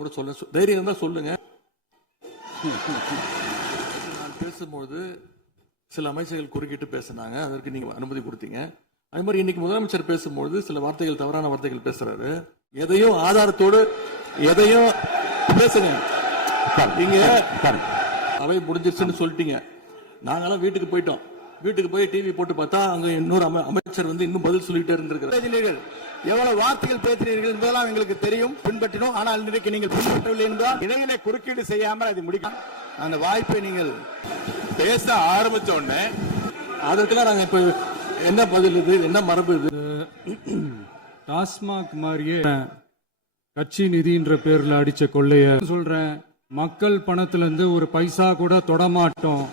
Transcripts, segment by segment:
கூட சொல்ல தைரியம் இருந்தா சொல்லுங்க. நான் பேசும்போது சில அமைச்சர்கள் குறுக்கிட்டு பேசினாங்க, அதற்கு நீங்க அனுமதி கொடுத்தீங்க. அதே மாதிரி இன்னைக்கு முதலமைச்சர் பேசும்போது சில வார்த்தைகள், தவறான வார்த்தைகள் பேசுறாரு. எதையும் ஆதாரத்தோடு எதையும் பேசுங்க. நீங்க அவை முடிஞ்சிருச்சுன்னு சொல்லிட்டீங்க. நாங்கெல்லாம் வீட்டுக்கு போயிட்டோம். வீட்டுக்கு போய் டிவி போட்டு பார்த்தா அங்க இன்னொரு அமைச்சர் வந்து இன்னும் பதில் சொல்லிட்டே இருந்திருக்கிறார். எவ்வளவு வார்த்தைகள் பேசினீர்கள் என்பதெல்லாம் எங்களுக்கு தெரியும், பின்பற்றினோம். ஆனால் இன்றைக்கு நீங்கள் பின்பற்றவில்லை என்றால் இடையிலே குறுக்கீடு செய்யாமல் அது முடிக்கும். அந்த வாய்ப்பை நீங்கள் பேச ஆரம்பிச்ச உடனே அதற்கெல்லாம் நாங்க இப்ப என்ன பதில், இது என்ன மரபு? இது டாஸ்மாக் மாதிரியே கட்சி நிதின்ற பேர்ல அடிச்ச கொள்ளைய சொல்றேன். மக்கள் பணத்துல இருந்து ஒரு பைசா கூட தொடமாட்டோம்,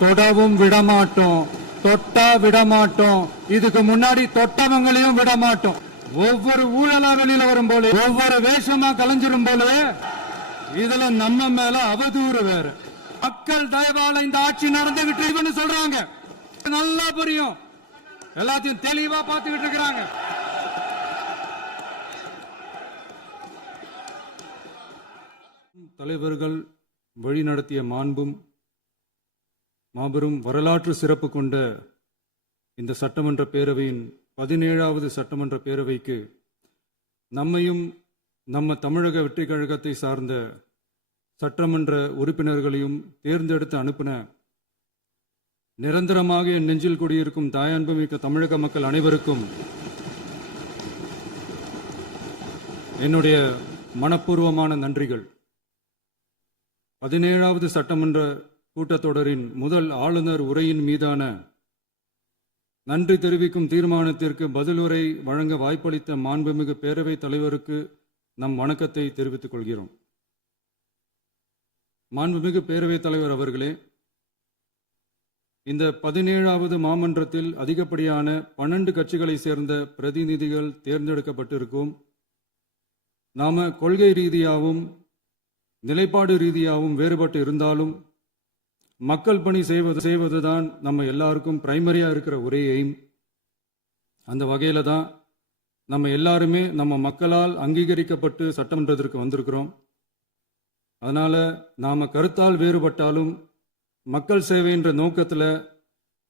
தொடவும் விடமாட்டோம், தொட்டா விடமாட்டோம். இதுக்கு முன்னாடி தொட்டவங்களையும் விடமாட்டோம். ஒவ்வொரு ஊழலா வெளியில வரும் போல, ஒவ்வொரு வேஷமா கலைஞ்சிரும் போல, இதுல நம்ம மேல அவதூறு வேற. மக்கள் தயவால இந்த ஆட்சி நடந்துகிட்டு சொல்றாங்க. நல்லா புரியும், எல்லாத்தையும் தெளிவா பார்த்துக்கிட்டு இருக்கிறாங்க. தலைவர்கள் வழிநடத்திய மாண்பும் மாபெரும் வரலாற்று சிறப்பு கொண்ட இந்த சட்டமன்ற பேரவையின் 17வது சட்டமன்ற பேரவைக்கு நம்மையும் நம்ம தமிழக வெற்றி கழகத்தை சார்ந்த சட்டமன்ற உறுப்பினர்களையும் தேர்ந்தெடுத்து அனுப்பின நிரந்தரமாக என் நெஞ்சில் குடியிருக்கும் தாயன்புமிக்க தமிழக மக்கள் அனைவருக்கும் என்னுடைய மனப்பூர்வமான நன்றிகள். 17வது சட்டமன்ற கூட்டத்தொடரின் முதல் ஆளுநர் உரையின் மீதான நன்றி தெரிவிக்கும் தீர்மானத்திற்கு பதிலுரை வழங்க வாய்ப்பளித்த மாண்புமிகு பேரவைத் தலைவருக்கு நம் வணக்கத்தை தெரிவித்துக் கொள்கிறோம். மாண்புமிகு பேரவைத் தலைவர் அவர்களே, இந்த 17வது மாமன்றத்தில் அதிகப்படியான 12 கட்சிகளை சேர்ந்த பிரதிநிதிகள் தேர்ந்தெடுக்கப்பட்டிருக்கும். நாம கொள்கை ரீதியாகவும் நிலைப்பாடு ரீதியாகவும் வேறுபட்டு இருந்தாலும் மக்கள் பணி செய்வதுதான் நம்ம எல்லாருக்கும் பிரைமரியா இருக்கிற ஒரே எய்ம். அந்த வகையில தான் நம்ம எல்லாருமே நம்ம மக்களால் அங்கீகரிக்கப்பட்டு சட்டமன்றத்திற்கு வந்திருக்கிறோம். அதனால நாம கருத்தால் வேறுபட்டாலும் மக்கள் சேவை என்ற நோக்கத்துல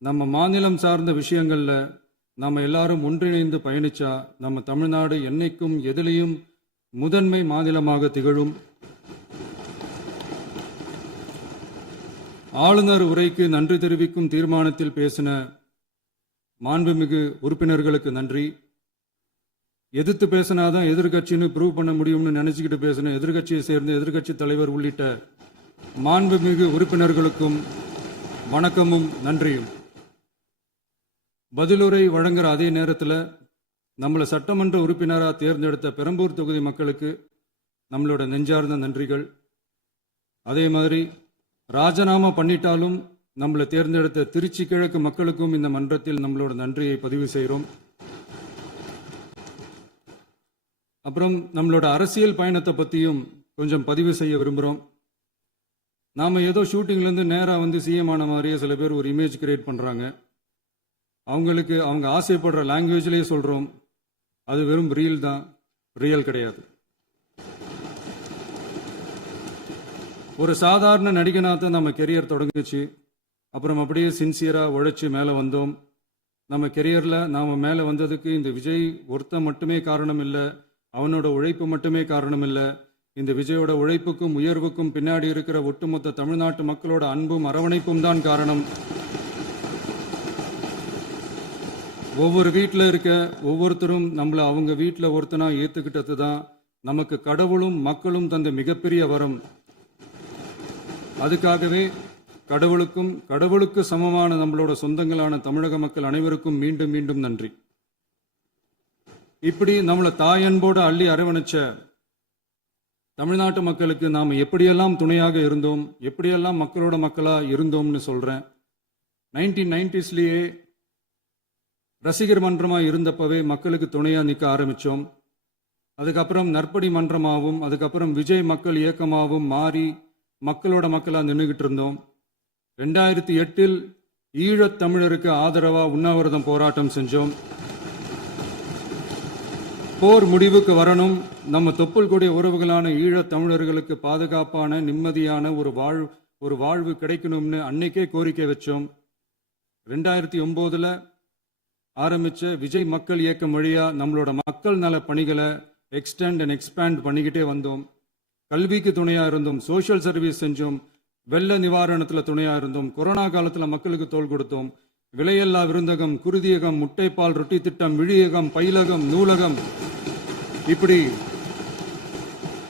நம்ம மாநிலம் சார்ந்த விஷயங்கள்ல நாம எல்லாரும் ஒன்றிணைந்து பயணிச்சா நம்ம தமிழ்நாடு என்னைக்கும் எதிலையும் முதன்மை மாநிலமாக திகழும். ஆளுநர் உரைக்கு நன்றி தெரிவிக்கும் தீர்மானத்தில் பேசின மாண்புமிகு உறுப்பினர்களுக்கு நன்றி. எதிர்த்து பேசினாதான் எதிர்கட்சின்னு ப்ரூவ் பண்ண முடியும்னு நினைச்சுக்கிட்டு பேசின எதிர்கட்சியை சேர்ந்த எதிர்கட்சி தலைவர் உள்ளிட்ட மாண்புமிகு உறுப்பினர்களுக்கும் வணக்கமும் நன்றியும். பதிலுரை வழங்குற அதே நேரத்தில் நம்மளை சட்டமன்ற உறுப்பினராக தேர்ந்தெடுத்த பெரம்பூர் தொகுதி மக்களுக்கு நம்மளோட நெஞ்சார்ந்த நன்றிகள். அதே மாதிரி ராஜினாமா பண்ணிட்டாலும் நம்மளை தேர்ந்தெடுத்த திருச்சி கிழக்கு மக்களுக்கும் இந்த மன்றத்தில் நம்மளோட நன்றியை பதிவு செய்கிறோம். அப்புறம் நம்மளோட அரசியல் பயணத்தை பற்றியும் கொஞ்சம் பதிவு செய்ய விரும்புகிறோம். நாம் ஏதோ ஷூட்டிங்லேருந்து நேராக வந்து சிஎம் ஆன மாதிரியே சில பேர் ஒரு இமேஜ் கிரியேட் பண்ணுறாங்க. அவங்களுக்கு அவங்க ஆசைப்படுற லாங்குவேஜ்லேயே சொல்கிறோம், அது வெறும் ரீல் தான், ரியல் கிடையாது. ஒரு சாதாரண நடிகனாக நம்ம கெரியர் தொடங்குச்சு. அப்புறம் அப்படியே சின்சியராக உழைச்சி மேலே வந்தோம். நம்ம கெரியரில் நாம் மேலே வந்ததுக்கு இந்த விஜய் ஒருத்தன் மட்டுமே காரணம் இல்லை, அவனோட உழைப்பு மட்டுமே காரணம் இல்லை. இந்த விஜயோட உழைப்புக்கும் உயர்வுக்கும் பின்னாடி இருக்கிற ஒட்டுமொத்த தமிழ்நாட்டு மக்களோட அன்பும் அரவணைப்பும் தான் காரணம். ஒவ்வொரு வீட்டில் இருக்க ஒவ்வொருத்தரும் நம்மளை அவங்க வீட்டில் ஒருத்தனா ஏற்றுக்கிட்டது தான் நமக்கு கடவுளும் மக்களும் தந்த மிகப்பெரிய வரம். அதுக்காகவே கடவுளுக்கு சமமான நம்மளோட சொந்தங்களான தமிழக மக்கள் அனைவருக்கும் மீண்டும் மீண்டும் நன்றி. இப்படி நம்மளை தாயன்போடு அள்ளி அரவணைச்ச தமிழ்நாட்டு மக்களுக்கு நாம் எப்படியெல்லாம் துணையாக இருந்தோம், எப்படியெல்லாம் மக்களோட மக்களா இருந்தோம்னு சொல்றேன். 1990ஸ்லயே ரசிகர் மன்றமாக இருந்தப்பவே மக்களுக்கு துணையாக நிற்க ஆரம்பித்தோம். அதுக்கப்புறம் நற்படி மன்றமாகவும் அதுக்கப்புறம் விஜய் மக்கள் இயக்கமாகவும் மாறி மக்களோட மக்களாக நின்றுகிட்டு இருந்தோம். 2008 ஈழத் தமிழருக்கு ஆதரவாக உண்ணாவிரதம் போராட்டம் செஞ்சோம். போர் முடிவுக்கு வரணும். நம்ம தொப்புள் கொடிய உறவுகளான ஈழத் தமிழர்களுக்கு பாதுகாப்பான நிம்மதியான ஒரு வாழ்வு கிடைக்கணும்னு அன்னைக்கே கோரிக்கை வச்சோம். 2009 ஆரம்பிச்ச விஜய் மக்கள் இயக்கம் வழியா நம்மளோட மக்கள் நல பணிகளை எக்ஸ்டெண்ட் அண்ட் எக்ஸ்பேண்ட் பண்ணிக்கிட்டே வந்தோம். கல்விக்கு துணையா இருந்தோம், சோஷியல் சர்வீஸ் செஞ்சோம், வெள்ள நிவாரணத்துல துணையா இருந்தோம், கொரோனா காலத்துல மக்களுக்கு தோள் கொடுத்தோம். விலையில்லா விருந்தகம், குருதியகம், முட்டைப்பால் ரொட்டி திட்டம், விழியகம், பயிலகம், நூலகம், இப்படி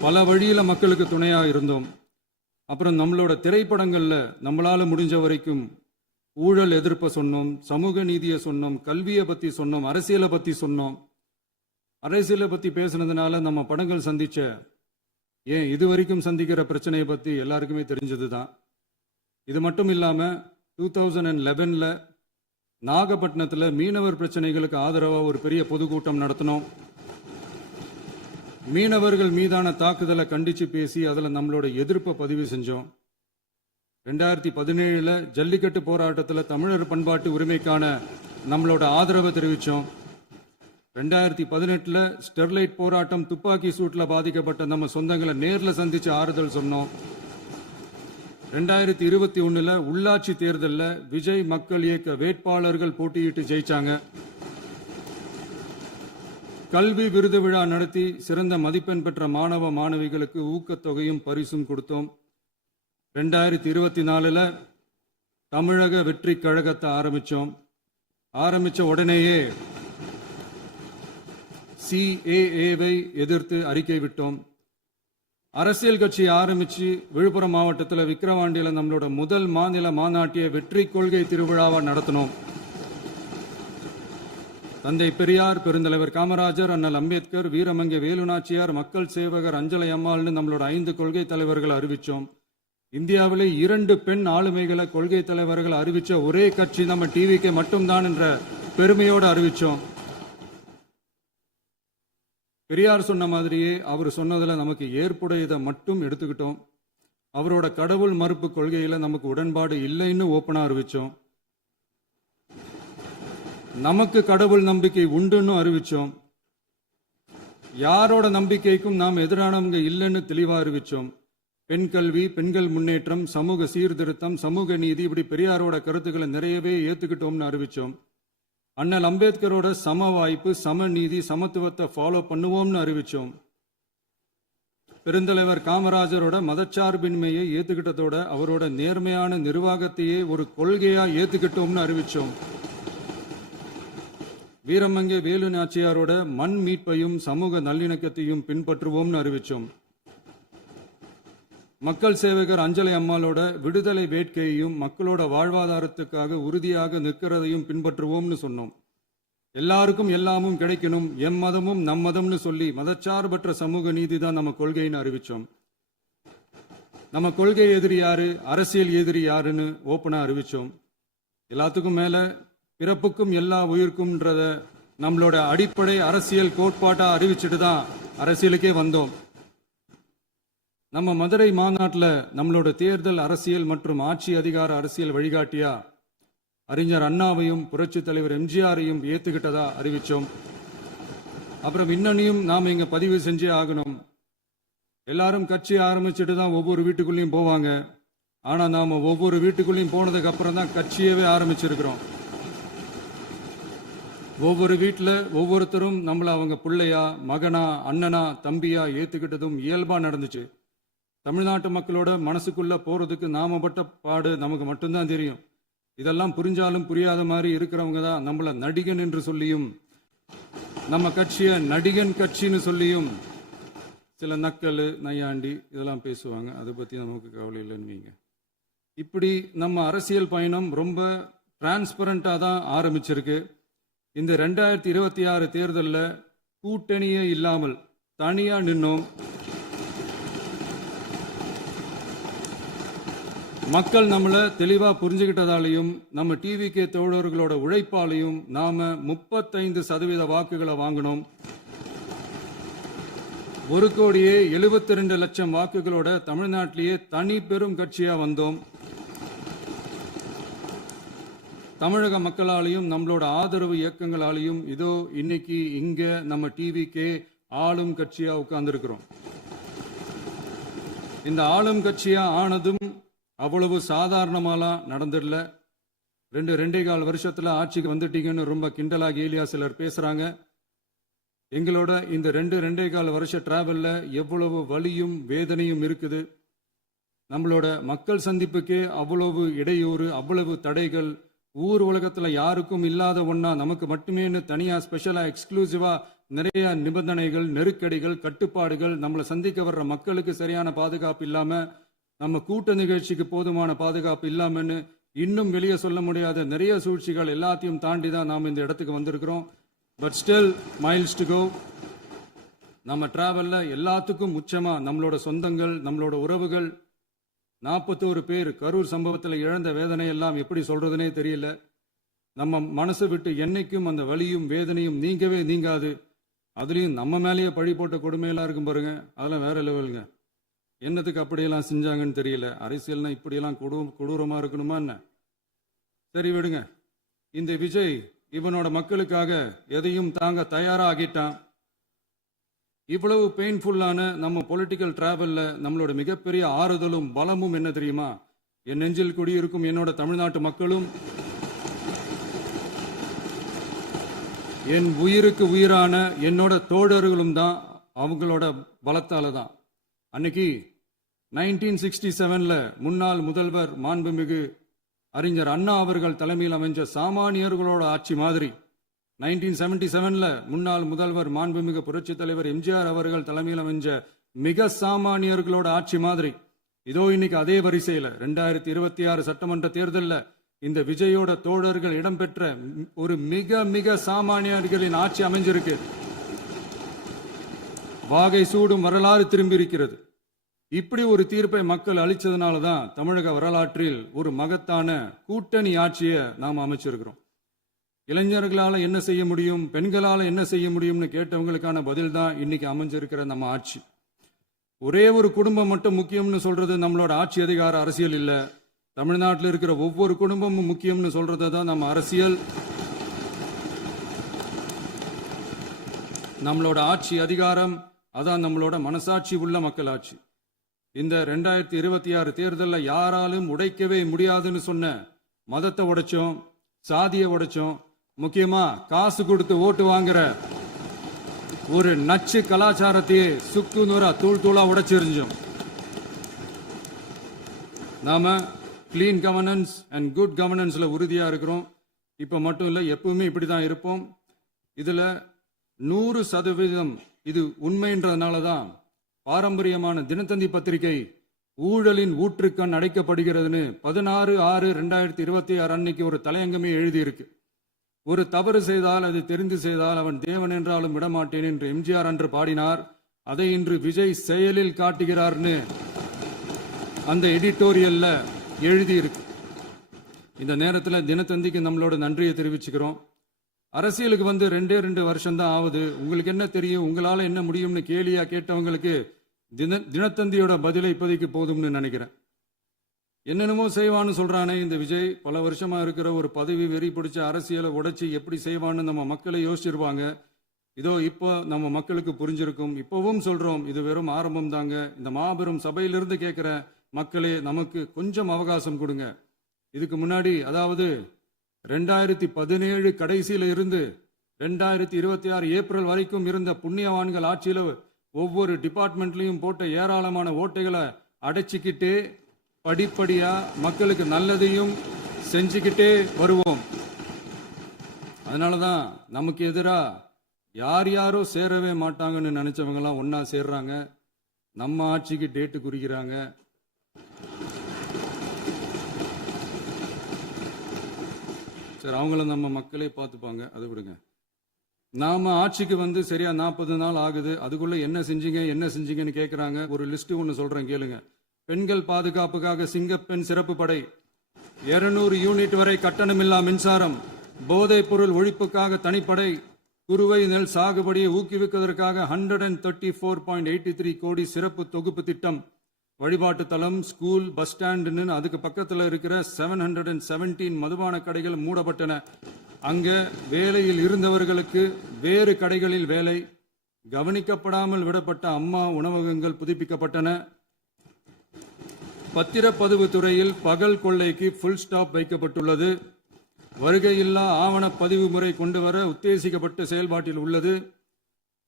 பல வழியில மக்களுக்கு துணையா இருந்தோம். அப்புறம் நம்மளோட திரைப்படங்கள்ல நம்மளால முடிஞ்ச வரைக்கும் ஊழல் எதிர்ப்பை சொன்னோம், சமூக நீதியை சொன்னோம், கல்வியை பத்தி சொன்னோம், அரசியலை பத்தி சொன்னோம். அரசியலை பத்தி பேசுனதுனால நம்ம படங்கள் சந்திச்ச இது வரைக்கும் சந்திக்கிற பிரச்சனையை பத்தி எல்லாருக்குமே தெரிஞ்சதுதான். இது மட்டும் இல்லாம 2011 நாகப்பட்டினத்துல மீனவர் பிரச்சனைகளுக்கு ஆதரவா ஒரு பெரிய பொதுக்கூட்டம் நடத்தினோம். மீனவர்கள் மீதான தாக்குதலை கண்டிச்சு பேசி அதுல நம்மளோட எதிர்ப்பை பதிவு செஞ்சோம். 2017 ஜல்லிக்கட்டு போராட்டத்தில் தமிழர் பண்பாட்டு உரிமைக்கான நம்மளோட ஆதரவை தெரிவித்தோம். 2018 ஸ்டெர்லைட் போராட்டம், துப்பாக்கி சூட்ல பாதிக்கப்பட்ட நம்ம சொந்தங்களை நேர்ல சந்திச்சு ஆறுதல் சொன்னோம். 2021 உள்ளாட்சி தேர்தலில் விஜய் மக்கள் இயக்க வேட்பாளர்கள் போட்டியிட்டு ஜெயிச்சாங்க. கல்வி விருது விழா நடத்தி சிறந்த மதிப்பெண் பெற்ற மாணவ மாணவிகளுக்கு ஊக்கத்தொகையும் பரிசும் கொடுத்தோம். 2024 தமிழக வெற்றி கழகத்தை ஆரம்பிச்ச உடனேயே CAA-வை எதிர்த்து அறிக்கை விட்டோம். அரசியல் கட்சி ஆரம்பிச்சு விழுப்புரம் மாவட்டத்தில் விக்கிரவாண்டியில நம்மளோட முதல் மாநில மாநாட்டிய வெற்றி கொள்கை திருவிழாவை நடத்தினோம். தந்தை பெரியார், பெருந்தலைவர் காமராஜர், அண்ணல் அம்பேத்கர், வீரமங்கை வேலுநாச்சியார், மக்கள் சேவகர் அஞ்சலை அம்மாள்னு நம்மளோட 5 கொள்கை தலைவர்களை அறிவிச்சோம். இந்தியாவிலே 2 பெண் ஆளுமைகளை கொள்கை தலைவர்கள் அறிவிச்ச ஒரே கட்சி நம்ம டிவிக்கு மட்டும்தான் என்ற பெருமையோடு அறிவிச்சோம். பெரியார் சொன்ன மாதிரியே அவர் சொன்னதுல நமக்கு ஏற்புடையதை மட்டும் எடுத்துக்கிட்டோம். அவரோட கடவுள் மறுப்பு கொள்கையில நமக்கு உடன்பாடு இல்லைன்னு ஓப்பனா அறிவிச்சோம். நமக்கு கடவுள் நம்பிக்கை உண்டுன்னு அறிவிச்சோம். யாரோட நம்பிக்கைக்கும் நாம் எதிரானவங்க இல்லைன்னு தெளிவா அறிவிச்சோம். பெண் கல்வி, பெண்கள் முன்னேற்றம், சமூக சீர்திருத்தம், சமூக நீதி, இப்படி பெரியாரோட கருத்துக்களை நிறையவே ஏத்துக்கிட்டோம்னு அறிவிச்சோம். அண்ணல் அம்பேத்கரோட சம வாய்ப்பு, சம நீதி, சமத்துவத்தை ஃபாலோ பண்ணுவோம்னு அறிவிச்சோம். பெருந்தலைவர் காமராஜரோட மதச்சார்பின்மையை ஏத்துக்கிட்டதோட அவரோட நேர்மையான நிர்வாகத்தையே ஒரு கொள்கையா ஏத்துக்கிட்டோம்னு அறிவிச்சோம். வீரமங்கை வேலு நாச்சியாரோட மண் மீட்பையும் சமூக நல்லிணக்கத்தையும் பின்பற்றுவோம்னு அறிவிச்சோம். மக்கள் சேவகர் அஞ்சலை அம்மாளோட விடுதலை வேட்கையையும் மக்களோட வாழ்வாதாரத்துக்காக உறுதியாக நிற்கிறதையும் பின்பற்றுவோம்னு சொன்னோம். எல்லாருக்கும் எல்லாமும் கிடைக்கணும், மதமும் நம் மதம்னு சொல்லி மதச்சார்பற்ற சமூக நீதி தான் நம்ம கொள்கைன்னு அறிவிச்சோம். நம்ம கொள்கை எதிரி யாரு, அரசியல் எதிரி யாருன்னு ஓப்பனா அறிவிச்சோம். எல்லாத்துக்கும் மேல பிறப்புக்கும் எல்லா உயிருக்கும்ன்றத நம்மளோட அடிப்படை அரசியல் கோட்பாட்டா அறிவிச்சுட்டு தான் அரசியலுக்கே வந்தோம். நம்ம மதுரை மாநாட்டில் நம்மளோட தேர்தல் அரசியல் மற்றும் ஆட்சி அதிகார அரசியல் வழிகாட்டியா அறிஞர் அண்ணாவையும் புரட்சி தலைவர் எம்ஜிஆரையும் ஏத்துக்கிட்டதா அறிவிச்சோம். அப்புறம் இன்னனையும் நாம் இங்க பதிவு செஞ்சே ஆகணும். எல்லாரும் கட்சி ஆரம்பிச்சுட்டு தான் ஒவ்வொரு வீட்டுக்குள்ளேயும் போவாங்க. ஆனா நாம ஒவ்வொரு வீட்டுக்குள்ளேயும் போனதுக்கு அப்புறம் தான் கட்சியவே ஆரம்பிச்சிருக்கிறோம். ஒவ்வொரு வீட்டில் ஒவ்வொருத்தரும் நம்மள அவங்க பிள்ளையா, மகனா, அண்ணனா, தம்பியா ஏத்துக்கிட்டதும் இயல்பா நடந்துச்சு. தமிழ்நாட்டு மக்களோட மனசுக்குள்ள போறதுக்கு நாம பட்ட பாடு நமக்கு மட்டும்தான் தெரியும். இதெல்லாம் புரிஞ்சாலும் புரியாத மாதிரி இருக்கிறவங்க தான் நம்மள நடிகன் என்று சொல்லியும் நம்ம கட்சியை நடிகன் கட்சின்னு சொல்லியும் சில நக்கல், நையாண்டி இதெல்லாம் பேசுவாங்க. அதை பத்தி நமக்கு கவலை இல்லைன்னு. இப்படி நம்ம அரசியல் பயணம் ரொம்ப டிரான்ஸ்பரண்டா தான் ஆரம்பிச்சிருக்கு. இந்த 2026 தேர்தலில் கூட்டணியே இல்லாமல் தனியா நின்னோம். மக்கள் நம்மளை தெளிவா புரிஞ்சுக்கிட்டதாலையும் நம்ம டிவிகே தோழர்களோட உழைப்பாலையும் நாம 35% வாக்குகளை வாங்கினோம். 1,72,00,000 வாக்குகளோட தமிழ்நாட்டிலேயே தனி பெரும் கட்சியா வந்தோம். தமிழக மக்களாலையும் நம்மளோட ஆதரவு இயக்கங்களாலையும் இதோ இன்னைக்கு இங்க நம்ம டிவிக்கே ஆளும் கட்சியா உட்கார்ந்துருக்கிறோம். இந்த ஆளும் கட்சியா ஆனதும் அவ்வளவு சாதாரணமாலாம் நடந்துடல. 2.25 வருஷத்துல ஆட்சிக்கு வந்துட்டீங்கன்னு ரொம்ப கிண்டலா கேலியா சிலர் பேசுறாங்க. எங்களோட இந்த 2.25 வருஷ டிராவல்ல எவ்வளவு வலியும் வேதனையும் இருக்குது. நம்மளோட மக்கள் சந்திப்புக்கே அவ்வளவு இடையூறு, அவ்வளவு தடைகள், ஊர் உலகத்துல யாருக்கும் இல்லாத ஒன்னா நமக்கு மட்டுமேன்னு தனியா ஸ்பெஷலா எக்ஸ்க்ளூசிவா நிறைய நிபந்தனைகள், நெருக்கடிகள், கட்டுப்பாடுகள், நம்மளை சந்திக்க வர்ற மக்களுக்கு சரியான பாதுகாப்பு இல்லாம, நம்ம கூட்ட நிகழ்ச்சிக்கு போதுமான பாதுகாப்பு இல்லாமன்னு இன்னும் வெளியே சொல்ல முடியாத நிறைய சூழ்ச்சிகள் எல்லாத்தையும் தாண்டி தான் நாம் இந்த இடத்துக்கு வந்திருக்கிறோம். But still miles to go. நம்ம டிராவல்ல எல்லாத்துக்கும் உச்சமா நம்மளோட சொந்தங்கள், நம்மளோட உறவுகள், 41 பேர் கரூர் சம்பவத்தில் இழந்த வேதனை எல்லாம் எப்படி சொல்றதுனே தெரியல. நம்ம மனசை விட்டு என்னைக்கும் அந்த வலியும் வேதனையும் நீங்கவே நீங்காது. அதுலயும் நம்ம மேலேயே பழி போட்ட கொடுமையெல்லாம் இருக்கும் பாருங்க, அதெல்லாம் வேற லெவலுங்க. என்னத்துக்கு அப்படியெல்லாம் செஞ்சாங்கன்னு தெரியல. அரசியல்னா இப்படியெல்லாம் கொடூரமா இருக்கணுமா என்ன? சரி விடுங்க. இந்த விஜய் இவனோட மக்களுக்காக எதையும் தாங்க தயாரா ஆகிட்டான். இவ்வளவு பெயின்ஃபுல்லான நம்ம பொலிட்டிக்கல் டிராவல்ல நம்மளோட மிகப்பெரிய ஆறுதலும் பலமும் என்ன தெரியுமா? என் நெஞ்சில் குடியிருக்கும் என்னோட தமிழ்நாட்டு மக்களும், என் உயிருக்கு உயிரான என்னோட தோழர்களும் தான். அவங்களோட பலத்தால தான். அன்னைக்கு 1967 முன்னாள் முதல்வர் மாண்புமிகு அறிஞர் அண்ணா அவர்கள் தலைமையில் அமைஞ்ச சாமானியர்களோட ஆட்சி மாதிரி, 1977 முன்னாள் முதல்வர் மாண்புமிகு புரட்சி தலைவர் எம்ஜிஆர் அவர்கள் தலைமையில் அமைஞ்ச மிக சாமானியர்களோட ஆட்சி மாதிரி, இதோ இன்னைக்கு அதே வரிசையில 2026 சட்டமன்ற தேர்தலில் இந்த விஜயோட தோழர்கள் இடம்பெற்ற ஒரு மிக மிக சாமானியர்களின் ஆட்சி அமைஞ்சிருக்கு. வாகை சூடும் வரலாறு திரும்பி இருக்கிறது. இப்படி ஒரு தீர்ப்பை மக்கள் அளிச்சதுனால தான் தமிழக வரலாற்றில் ஒரு மகத்தான கூட்டணி ஆட்சியை நாம் அமைச்சிருக்கிறோம். இளைஞர்களால என்ன செய்ய முடியும், பெண்களால என்ன செய்ய முடியும்னு கேட்டவங்களுக்கான பதில் தான் இன்னைக்கு அமைஞ்சிருக்கிற நம்ம ஆட்சி. ஒரே ஒரு குடும்பம் மட்டும் முக்கியம்னு சொல்றது நம்மளோட ஆட்சி அதிகார அரசியல் இல்ல. தமிழ்நாட்டில் இருக்கிற ஒவ்வொரு குடும்பமும் முக்கியம்னு சொல்றது தான் நம்ம அரசியல். நம்மளோட ஆட்சி அதிகாரம் அதான் நம்மளோட மனசாட்சி உள்ள மக்களாட்சி. இந்த 2026 தேர்தலில் யாராலும் உடைக்கவே முடியாதுன்னு சொன்ன மதத்தை உடைச்சோம், சாதியை உடைச்சோம், முக்கியமா காசு கொடுத்து ஓட்டு வாங்குற ஒரு நச்சு கலாச்சாரத்தையே சுக்கு நூறா தூள் தூளா உடைச்சிருந்தோம். நாம கிளீன் கவர்னன்ஸ் அண்ட் குட் கவர்னன்ஸ்ல உறுதியா இருக்கிறோம். இப்ப மட்டும் இல்ல, எப்பவுமே இப்படிதான் இருப்போம். இதுல 100% இது உண்மைன்றதுனால தான் பாரம்பரியமான தினத்தந்தி பத்திரிகை ஊழலின் ஊற்றுக்கண் அடைக்கப்படுகிறதுன்னு 16/6/2026 அன்னைக்கு ஒரு தலையங்கமே எழுதியிருக்கு. ஒரு தவறு செய்தால், அது தெரிந்து செய்தால் அவன் தேவன் என்றாலும் விடமாட்டேன் என்று எம்ஜிஆர் அன்று பாடினார். அதை இன்று விஜய் செயலில் காட்டுகிறார்னு அந்த எடிட்டோரியல்ல எழுதியிருக்கு. இந்த நேரத்தில் தினத்தந்திக்கு நம்மளோட நன்றியை தெரிவிச்சுக்கிறோம். அரசியலுக்கு வந்து 2 வருஷம் தான் ஆகுது. உங்களுக்கு என்ன தெரியும், உங்களால என்ன முடியும்னு கேலியா கேட்டவங்களுக்கு தினத்தந்தியோட பதிலை இப்போதைக்கு போதும்னு நினைக்கிறேன். என்னென்னமோ செய்வான்னு சொல்றானே இந்த விஜய், பல வருஷமா இருக்கிற ஒரு பதவி வெறி பிடிச்ச அரசியலை உடைச்சி எப்படி செய்வான்னு நம்ம மக்களை யோசிச்சிருவாங்க. இதோ இப்போ நம்ம மக்களுக்கு புரிஞ்சிருக்கும். இப்பவும் சொல்றோம், இது வெறும் ஆரம்பம் தாங்க. இந்த மாபெரும் சபையிலிருந்து கேட்கிற மக்களே, நமக்கு கொஞ்சம் அவகாசம் கொடுங்க. இதுக்கு முன்னாடி, அதாவது 2017 கடைசியில இருந்து 2026 ஏப்ரல் வரைக்கும் இருந்த புண்ணியவான்கள் ஆட்சியில ஒவ்வொரு டிபார்ட்மெண்ட்லயும் போட்ட ஏராளமான ஓட்டைகளை அடைச்சிக்கிட்டே படிப்படியா மக்களுக்கு நல்லதையும் செஞ்சுக்கிட்டே வருவோம். அதனாலதான் நமக்கு எதிரா யாரோ சேரவே மாட்டாங்கன்னு நினைச்சவங்க எல்லாம் ஒன்னா சேர்றாங்க. நம்ம ஆட்சிக்கு டேட்டு குறிக்கிறாங்க. சரி, அவங்கள நம்ம மக்களே பார்த்துப்பாங்க, அதை விடுங்க. நாம ஆட்சிக்கு வந்து சரியா 40 நாள் ஆகுது. அதுக்குள்ள என்ன செஞ்சீங்கன்னு கேட்கிறாங்க. ஒரு லிஸ்ட் ஒன்று சொல்றேன் கேளுங்க. பெண்கள் பாதுகாப்புக்காக சிங்கப்பெண் சிறப்பு படை, 200 யூனிட் வரை கட்டணமில்லா மின்சாரம், போதைப் பொருள் ஒழிப்புக்காக தனிப்படை, குறுவை நெல் சாகுபடியை ஊக்குவிப்பதற்காக 134.83 கோடி சிறப்பு தொகுப்பு திட்டம், வழிபாட்டு தலம், ஸ்கூல், பஸ் ஸ்டாண்டுன்னு அதுக்கு பக்கத்தில் இருக்கிற 717 மதுபான கடைகள் மூடப்பட்டன. அங்க வேலையில் இருந்தவர்களுக்கு வேறு கடைகளில் வேலை. கவனிக்கப்படாமல் விடப்பட்ட அம்மா உணவகங்கள் புதுப்பிக்கப்பட்டன. பத்திரப்பதிவு துறையில் பகல் கொள்ளைக்கு ஃபுல் ஸ்டாப் வைக்கப்பட்டுள்ளது. வருகையில்லா ஆவணப்பதிவு முறை கொண்டுவர உத்தேசிக்கப்பட்டு செயல்பாட்டில் உள்ளது.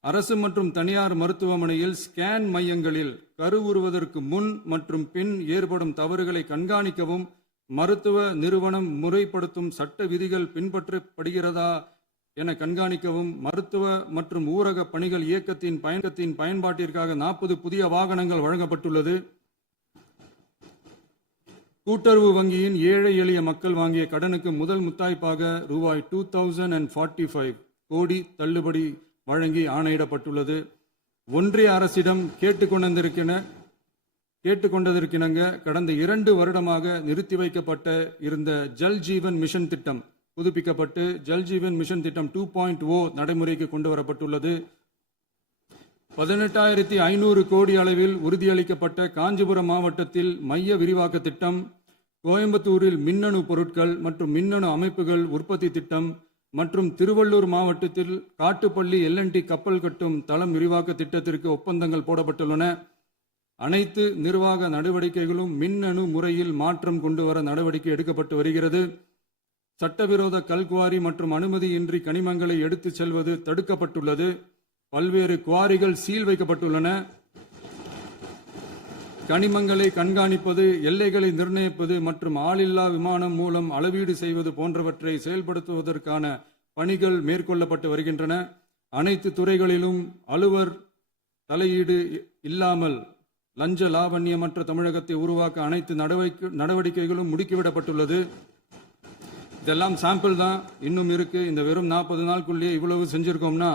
அரசு மற்றும் தனியார் மருத்துவமனையில் ஸ்கேன் மையங்களில் கருவுறுவதற்கு முன் மற்றும் பின் ஏற்படும் தவறுகளை கண்காணிக்கவும், மருத்துவ நிறுவனம் முறைப்படுத்தும் சட்ட விதிகள் பின்பற்றப்படுகிறதா என கண்காணிக்கவும், மருத்துவ மற்றும் ஊரக பணிகள் இயக்கத்தின் பயன்பாட்டிற்காக 40 புதிய வாகனங்கள் வழங்கப்பட்டுள்ளது. கூட்டுறவு வங்கியின் ஏழை எளிய மக்கள் வாங்கிய கடனுக்கு முதல் முத்தாய்ப்பாக ரூபாய் 2045 கோடி தள்ளுபடி வழங்கி ஆணையிடப்பட்டுள்ளது. ஒன்றிய அரசிடம் கேட்டுக்கொண்டதற்கிணங்க கடந்த 2 வருடமாக நிறுத்தி வைக்கப்பட்ட இருந்த ஜல் ஜீவன் மிஷன் திட்டம் புதுப்பிக்கப்பட்டு ஜல் ஜீவன் மிஷன் திட்டம் 2.0 நடைமுறைக்கு கொண்டு வரப்பட்டுள்ளது. 18,500 கோடி அளவில் உறுதியளிக்கப்பட்ட காஞ்சிபுரம் மாவட்டத்தில் மைய விரிவாக்க திட்டம், கோயம்புத்தூரில் மின்னணு பொருட்கள் மற்றும் மின்னணு அமைப்புகள் உற்பத்தி திட்டம் மற்றும் திருவள்ளூர் மாவட்டத்தில் காட்டுப்பள்ளி LNT கப்பல் கட்டும் தளம் விரிவாக்க திட்டத்திற்கு ஒப்பந்தங்கள் போடப்பட்டுள்ளன. அனைத்து நிர்வாக நடவடிக்கைகளும் மின்னணு முறையில் மாற்றம் கொண்டு வர நடவடிக்கை எடுக்கப்பட்டு வருகிறது. சட்டவிரோத கல்குவாரி மற்றும் அனுமதியின்றி கனிமங்களை எடுத்துச் செல்வது தடுக்கப்பட்டுள்ளது. பல்வேறு குவாரிகள் சீல் வைக்கப்பட்டுள்ளன. கனிமங்களை கண்காணிப்பது, எல்லைகளை நிர்ணயிப்பது மற்றும் ஆளில்லா விமானம் மூலம் அளவீடு செய்வது போன்றவற்றை செயல்படுத்துவதற்கான பணிகள் மேற்கொள்ளப்பட்டு வருகின்றன. அனைத்து துறைகளிலும் அலுவலர் தலையீடு இல்லாமல் லஞ்ச லாவண்யமற்ற தமிழகத்தை உருவாக்க அனைத்து நடவடிக்கைகளும் முடுக்கிவிடப்பட்டுள்ளது. இதெல்லாம் சாம்பிள் தான், இன்னும் இருக்கு. இந்த வெறும் 40 நாளுக்குள்ளேயே இவ்வளவு செஞ்சிருக்கோம்னா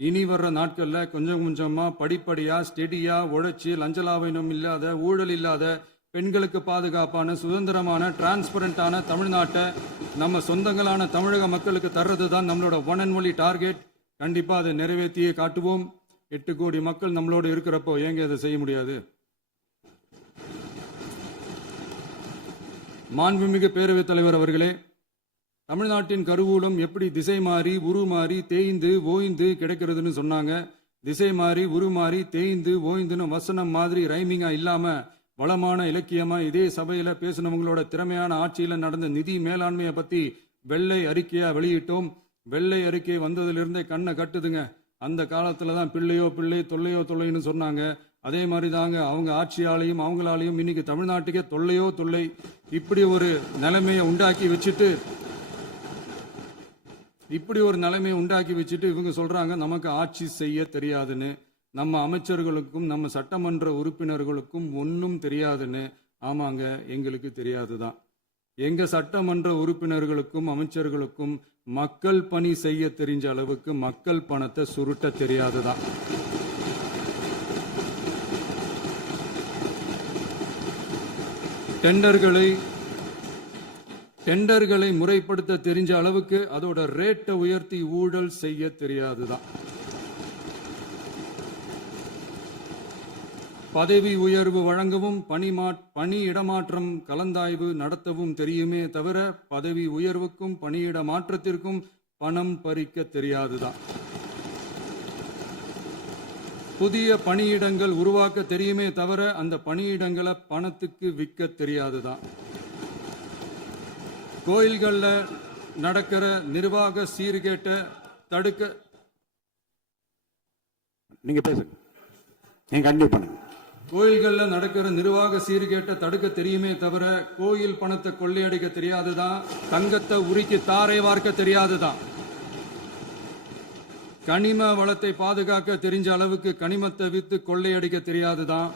இனி வர்ற நாட்கள்ல கொஞ்சம் கொஞ்சமா படிப்படியா ஸ்டெடியா உழைச்சி லஞ்சலாவணம் இல்லாத, ஊழல் இல்லாத, பெண்களுக்கு பாதுகாப்பான, சுதந்திரமான, டிரான்ஸ்பரண்டான தமிழ்நாட்டை நம்ம சொந்தங்களான தமிழக மக்களுக்கு தர்றது தான் நம்மளோட ஒன் அண்ட் ஒன்லி டார்கெட். கண்டிப்பா அதை நிறைவேற்றியே காட்டுவோம். 8 கோடி மக்கள் நம்மளோட இருக்கிறப்போ ஏங்க இதை செய்ய முடியாது? மாண்புமிகு பேரவைத் தலைவர் அவர்களே, தமிழ்நாட்டின் கருவூலம் எப்படி திசை மாறி உருமாறி தேய்ந்து ஓய்ந்து கிடைக்கிறதுன்னு சொன்னாங்க. திசை மாறி உருமாறி தேய்ந்து ஓய்ந்துன்னு வசனம் மாதிரி ரைமிங்கா இல்லாம வளமான இலக்கியமா இதே சபையில பேசினவங்களோட திறமையான ஆட்சியில நடந்த நிதி மேலாண்மையை பத்தி வெள்ளை அறிக்கையா வெளியிட்டோம். வெள்ளை அறிக்கை வந்ததிலிருந்தே கண்ணை கட்டுதுங்க. அந்த காலத்துல தான் பிள்ளையோ பிள்ளை, தொல்லையோ தொல்லைன்னு சொன்னாங்க. அதே மாதிரி தாங்க அவங்க ஆட்சியாலையும் அவங்களாலையும் இன்னைக்கு தமிழ்நாட்டுக்கே தொல்லையோ தொல்லை. இப்படி ஒரு நிலைமையை உண்டாக்கி வச்சுட்டு இவங்க சொல்றாங்க நமக்கு ஆட்சி செய்ய தெரியாதுன்னு. நம்ம அமைச்சர்களுக்கும் நம்ம சட்டமன்ற உறுப்பினர்களுக்கும் ஒன்றும் தெரியாதுன்னு. ஆமாங்க, எங்களுக்கு தெரியாதுதான். எங்க சட்டமன்ற உறுப்பினர்களுக்கும் அமைச்சர்களுக்கும் மக்கள் பணி செய்ய தெரிஞ்ச அளவுக்கு மக்கள் பணத்தை சுருட்ட தெரியாதுதான். டெண்டர்களை முறைப்படுத்த தெரிஞ்ச அளவுக்கு அதோட ரேட்டை உயர்த்தி ஊழல் செய்ய தெரியாதுதான். பதவி உயர்வு வழங்கவும் பணி இடமாற்றம் கலந்தாய்வு நடத்தவும் தெரியுமே தவிர பதவி உயர்வுக்கும் பணியிட மாற்றத்திற்கும் பணம் பறிக்க தெரியாதுதான். புதிய பணியிடங்கள் உருவாக்க தெரியுமே தவிர அந்த பணியிடங்களை பணத்துக்கு விற்க தெரியாதுதான். கோயில்கள்ல நடக்கிற நிர்வாக சீர்கேட்ட தடுக்க நீங்க பேசுங்க, நீங்க கண்டிப்பா பண்ணுங்க. கோயில்கள்ல நடக்கிற நிர்வாக சீர்கேட்ட தடுக்க தெரியுமே தவிர கோயில் பணத்தை கொள்ளையடிக்க தெரியாதுதான். தங்கத்தை உருக்கி தாரை வார்க்க தெரியாதுதான். கனிம வளத்தை பாதுகாக்க தெரிஞ்ச அளவுக்கு கனிமத்தை வித்து கொள்ளையடிக்க தெரியாதுதான்.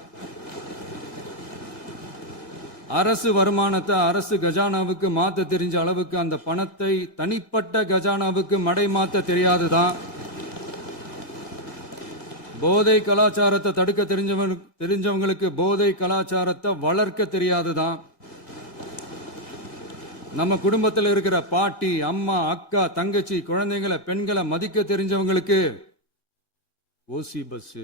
அரசு வருமானத்தை அரசு கஜானாவுக்கு மாத்த தெரிஞ்ச அளவுக்கு அந்த பணத்தை தனிப்பட்ட கஜானாவுக்கு மடை மாத்த தெரியாதுதான். போதை கலாச்சாரத்தை தடுக்க தெரிஞ்சவங்களுக்கு போதை கலாச்சாரத்தை வளர்க்க தெரியாதுதான். நம்ம குடும்பத்தில் இருக்கிற பாட்டி, அம்மா, அக்கா, தங்கச்சி, குழந்தைங்களை, பெண்களை மதிக்க தெரிஞ்சவங்களுக்கு ஓசி பஸ்,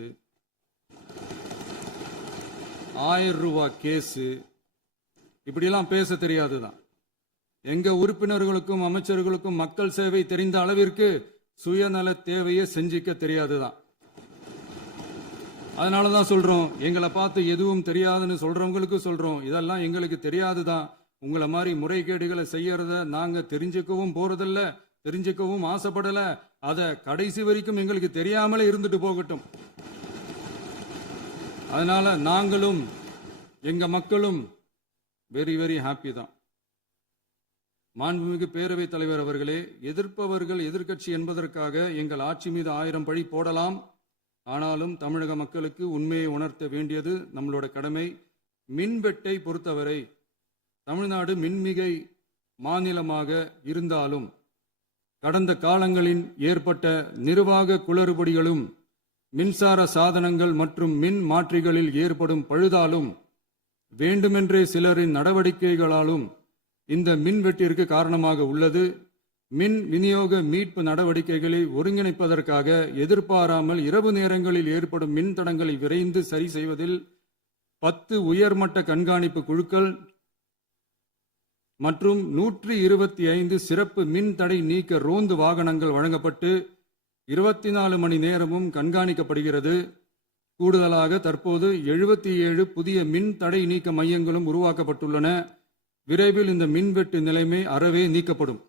1000 ரூபாய் கேஸு இப்படியெல்லாம் பேச தெரியாதுதான். எங்க உறுப்பினர்களுக்கும் அமைச்சர்களுக்கும் மக்கள் சேவை தெரிந்த அளவிற்கு சுயநல தேவையை செஞ்சிக்க தெரியாதுதான். அதனாலதான் சொல்றோம், எங்களை பார்த்து எதுவும் தெரியாதுன்னு சொல்றவங்களுக்கு சொல்றோம், இதெல்லாம் எங்களுக்கு தெரியாதுதான். உங்களை மாதிரி முறைகேடுகளை செய்யறத நாங்க தெரிஞ்சுக்கவும் போறதில்ல, தெரிஞ்சுக்கவும் ஆசைப்படல. அத கடைசி வரைக்கும் எங்களுக்கு தெரியாமலே இருந்துட்டு போகட்டும். அதனால நாங்களும் எங்க மக்களும் வெரி வெரி ஹாப்பி தான். மாண்புமிகு பேரவைத் தலைவர் அவர்களே, எதிர்ப்பவர்கள் எதிர்க்கட்சி என்பதற்காக எங்கள் ஆட்சி மீது 1000 பழி போடலாம். ஆனாலும் தமிழக மக்களுக்கு உண்மையை உணர்த்த வேண்டியது நம்மளோட கடமை. மின்வெட்டை பொறுத்தவரை தமிழ்நாடு மின்மிகை மாநிலமாக இருந்தாலும் கடந்த காலங்களில் ஏற்பட்ட நிர்வாக குளறுபடிகளும் மின்சார சாதனங்கள் மற்றும் மின் மாற்றிகளில் ஏற்படும் பழுதாலும் வேண்டுமென்றே சிலரின் நடவடிக்கைகளாலும் இந்த மின்வெட்டிற்கு காரணமாக உள்ளது. மின் விநியோக மீட்பு நடவடிக்கைகளை ஒருங்கிணைப்பதற்காக எதிர்பாராமல் இரவு நேரங்களில் ஏற்படும் மின் தடங்களை விரைந்து சரி செய்வதில் 10 உயர்மட்ட கண்காணிப்பு குழுக்கள் மற்றும் 125 சிறப்பு மின் தடை நீக்க ரோந்து வாகனங்கள் வழங்கப்பட்டு 24 மணி நேரமும் கண்காணிக்கப்படுகிறது. கூடுதலாக தற்போது 77 புதிய மின் தடை நீக்க மையங்களும் உருவாக்கப்பட்டுள்ளன. விரைவில் இந்த மின்வெட்டு நிலைமை அறவே நீக்கப்படும்.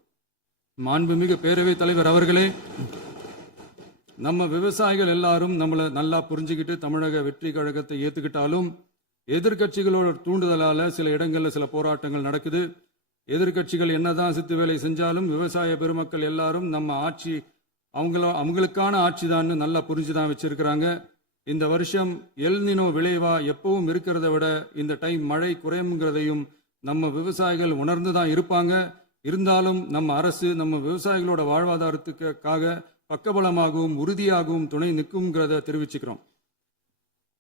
மாண்புமிகு பேரவைத் தலைவர் அவர்களே, நம்ம விவசாயிகள் எல்லாரும் நம்மளை நல்லா புரிஞ்சுக்கிட்டு தமிழக வெற்றி கழகத்தை ஏத்துக்கிட்டாலும் எதிர்கட்சிகளோட தூண்டுதலால சில இடங்கள்ல சில போராட்டங்கள் நடக்குது. எதிர்கட்சிகள் என்னதான் சித்து வேலை செஞ்சாலும் விவசாய பெருமக்கள் எல்லாரும் நம்ம ஆட்சி அவங்களுக்கான ஆட்சி தான் நல்லா புரிஞ்சுதான் வச்சிருக்கிறாங்க. இந்த வருஷம் எல்னினோ விளைவா எப்பவும் இருக்கிறத விட இந்த டைம் மழை குறையுங்கிறதையும் நம்ம விவசாயிகள் உணர்ந்துதான் இருப்பாங்க. இருந்தாலும் நம்ம அரசு நம்ம விவசாயிகளோட வாழ்வாதாரத்துக்காக பக்கபலமாகவும் உறுதியாகவும் துணை நிற்கும்ங்கிறத தெரிவிச்சுக்கிறோம்.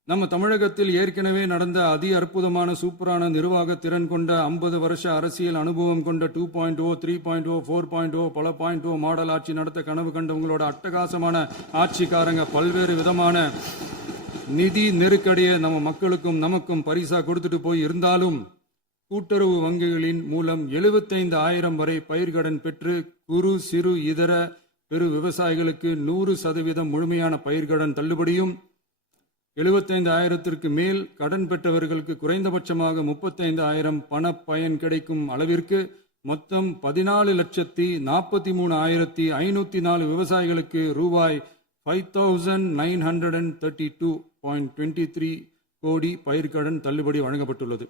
நம்ம தமிழகத்தில் ஏற்கனவே நடந்த அதி அற்புதமான சூப்பரான நிர்வாக திறன் கொண்ட 50 வருஷ அரசியல் அனுபவம் கொண்ட 2.0, 3.0, 4.0 பல 0.0 மாடல் ஆட்சி நடத்த கனவு கண்டவங்களோட அட்டகாசமான ஆட்சிக்காரங்க பல்வேறு விதமான நிதி நெருக்கடியை நம்ம மக்களுக்கும் நமக்கும் பரிசா கொடுத்துட்டு போய் இருந்தாலும் கூட்டுறவு வங்கிகளின் மூலம் 75,000 வரை பயிர்கடன் பெற்று குறு சிறு இதர பெரு விவசாயிகளுக்கு 100% முழுமையான பயிர்கடன் தள்ளுபடியும் 75,000க்கு மேல் கடன் பெற்றவர்களுக்கு குறைந்தபட்சமாக 35,000 பண பயன் கிடைக்கும் அளவிற்கு மொத்தம் 14,43,504 விவசாயிகளுக்கு ரூபாய் 5,932.23 கோடி பயிர்கடன் தள்ளுபடி வழங்கப்பட்டுள்ளது.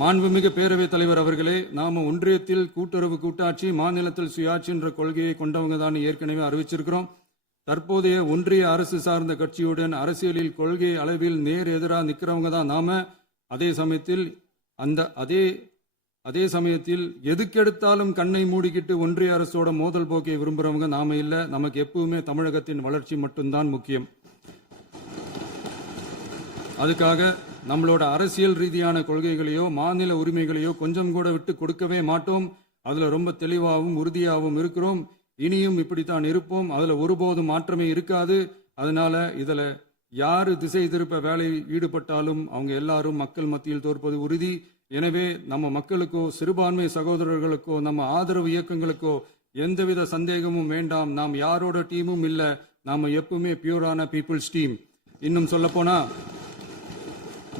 மாண்புமிகு பேரவைத் தலைவர் அவர்களே, நாம ஒன்றியத்தில் கூட்டுறவு கூட்டாட்சி, மாநிலத்தில் சுயாட்சி என்ற கொள்கையை கொண்டவங்க தான் ஏற்கனவே அறிவிச்சிருக்கிறோம். தற்போதைய ஒன்றிய அரசு சார்ந்த கட்சியுடன் அரசியலில் கொள்கை அளவில் நேர் எதிராக நிற்கிறவங்க தான் நாம. அதே சமயத்தில் எதுக்கெடுத்தாலும் கண்ணை மூடிக்கிட்டு ஒன்றிய அரசோட மோதல் போக்கை விரும்புறவங்க நாம இல்ல. நமக்கு எப்பவுமே தமிழகத்தின் வளர்ச்சி மட்டும்தான் முக்கியம். அதுக்காக நம்மளோட அரசியல் ரீதியான கொள்கைகளையோ மாநில உரிமைகளையோ கொஞ்சம் கூட விட்டு கொடுக்கவே மாட்டோம். அதுல ரொம்ப தெளிவாகவும் உறுதியாகவும் இருக்கிறோம். இனியும் இப்படித்தான் இருப்போம். அதுல ஒருபோதும் மாற்றமே இருக்காது. அதனால இதுல யாரு திசை திருப்ப வேலையில் ஈடுபட்டாலும் அவங்க எல்லாரும் மக்கள் மத்தியில் தோற்பது உறுதி. எனவே நம்ம மக்களுக்கோ சிறுபான்மை சகோதரர்களுக்கோ நம்ம ஆதரவு இயக்கங்களுக்கோ எந்தவித சந்தேகமும் வேண்டாம். நாம் யாரோட டீமும் இல்ல. நாம எப்பவுமே பியூரான பீப்புள்ஸ் டீம். இன்னும் சொல்ல போனா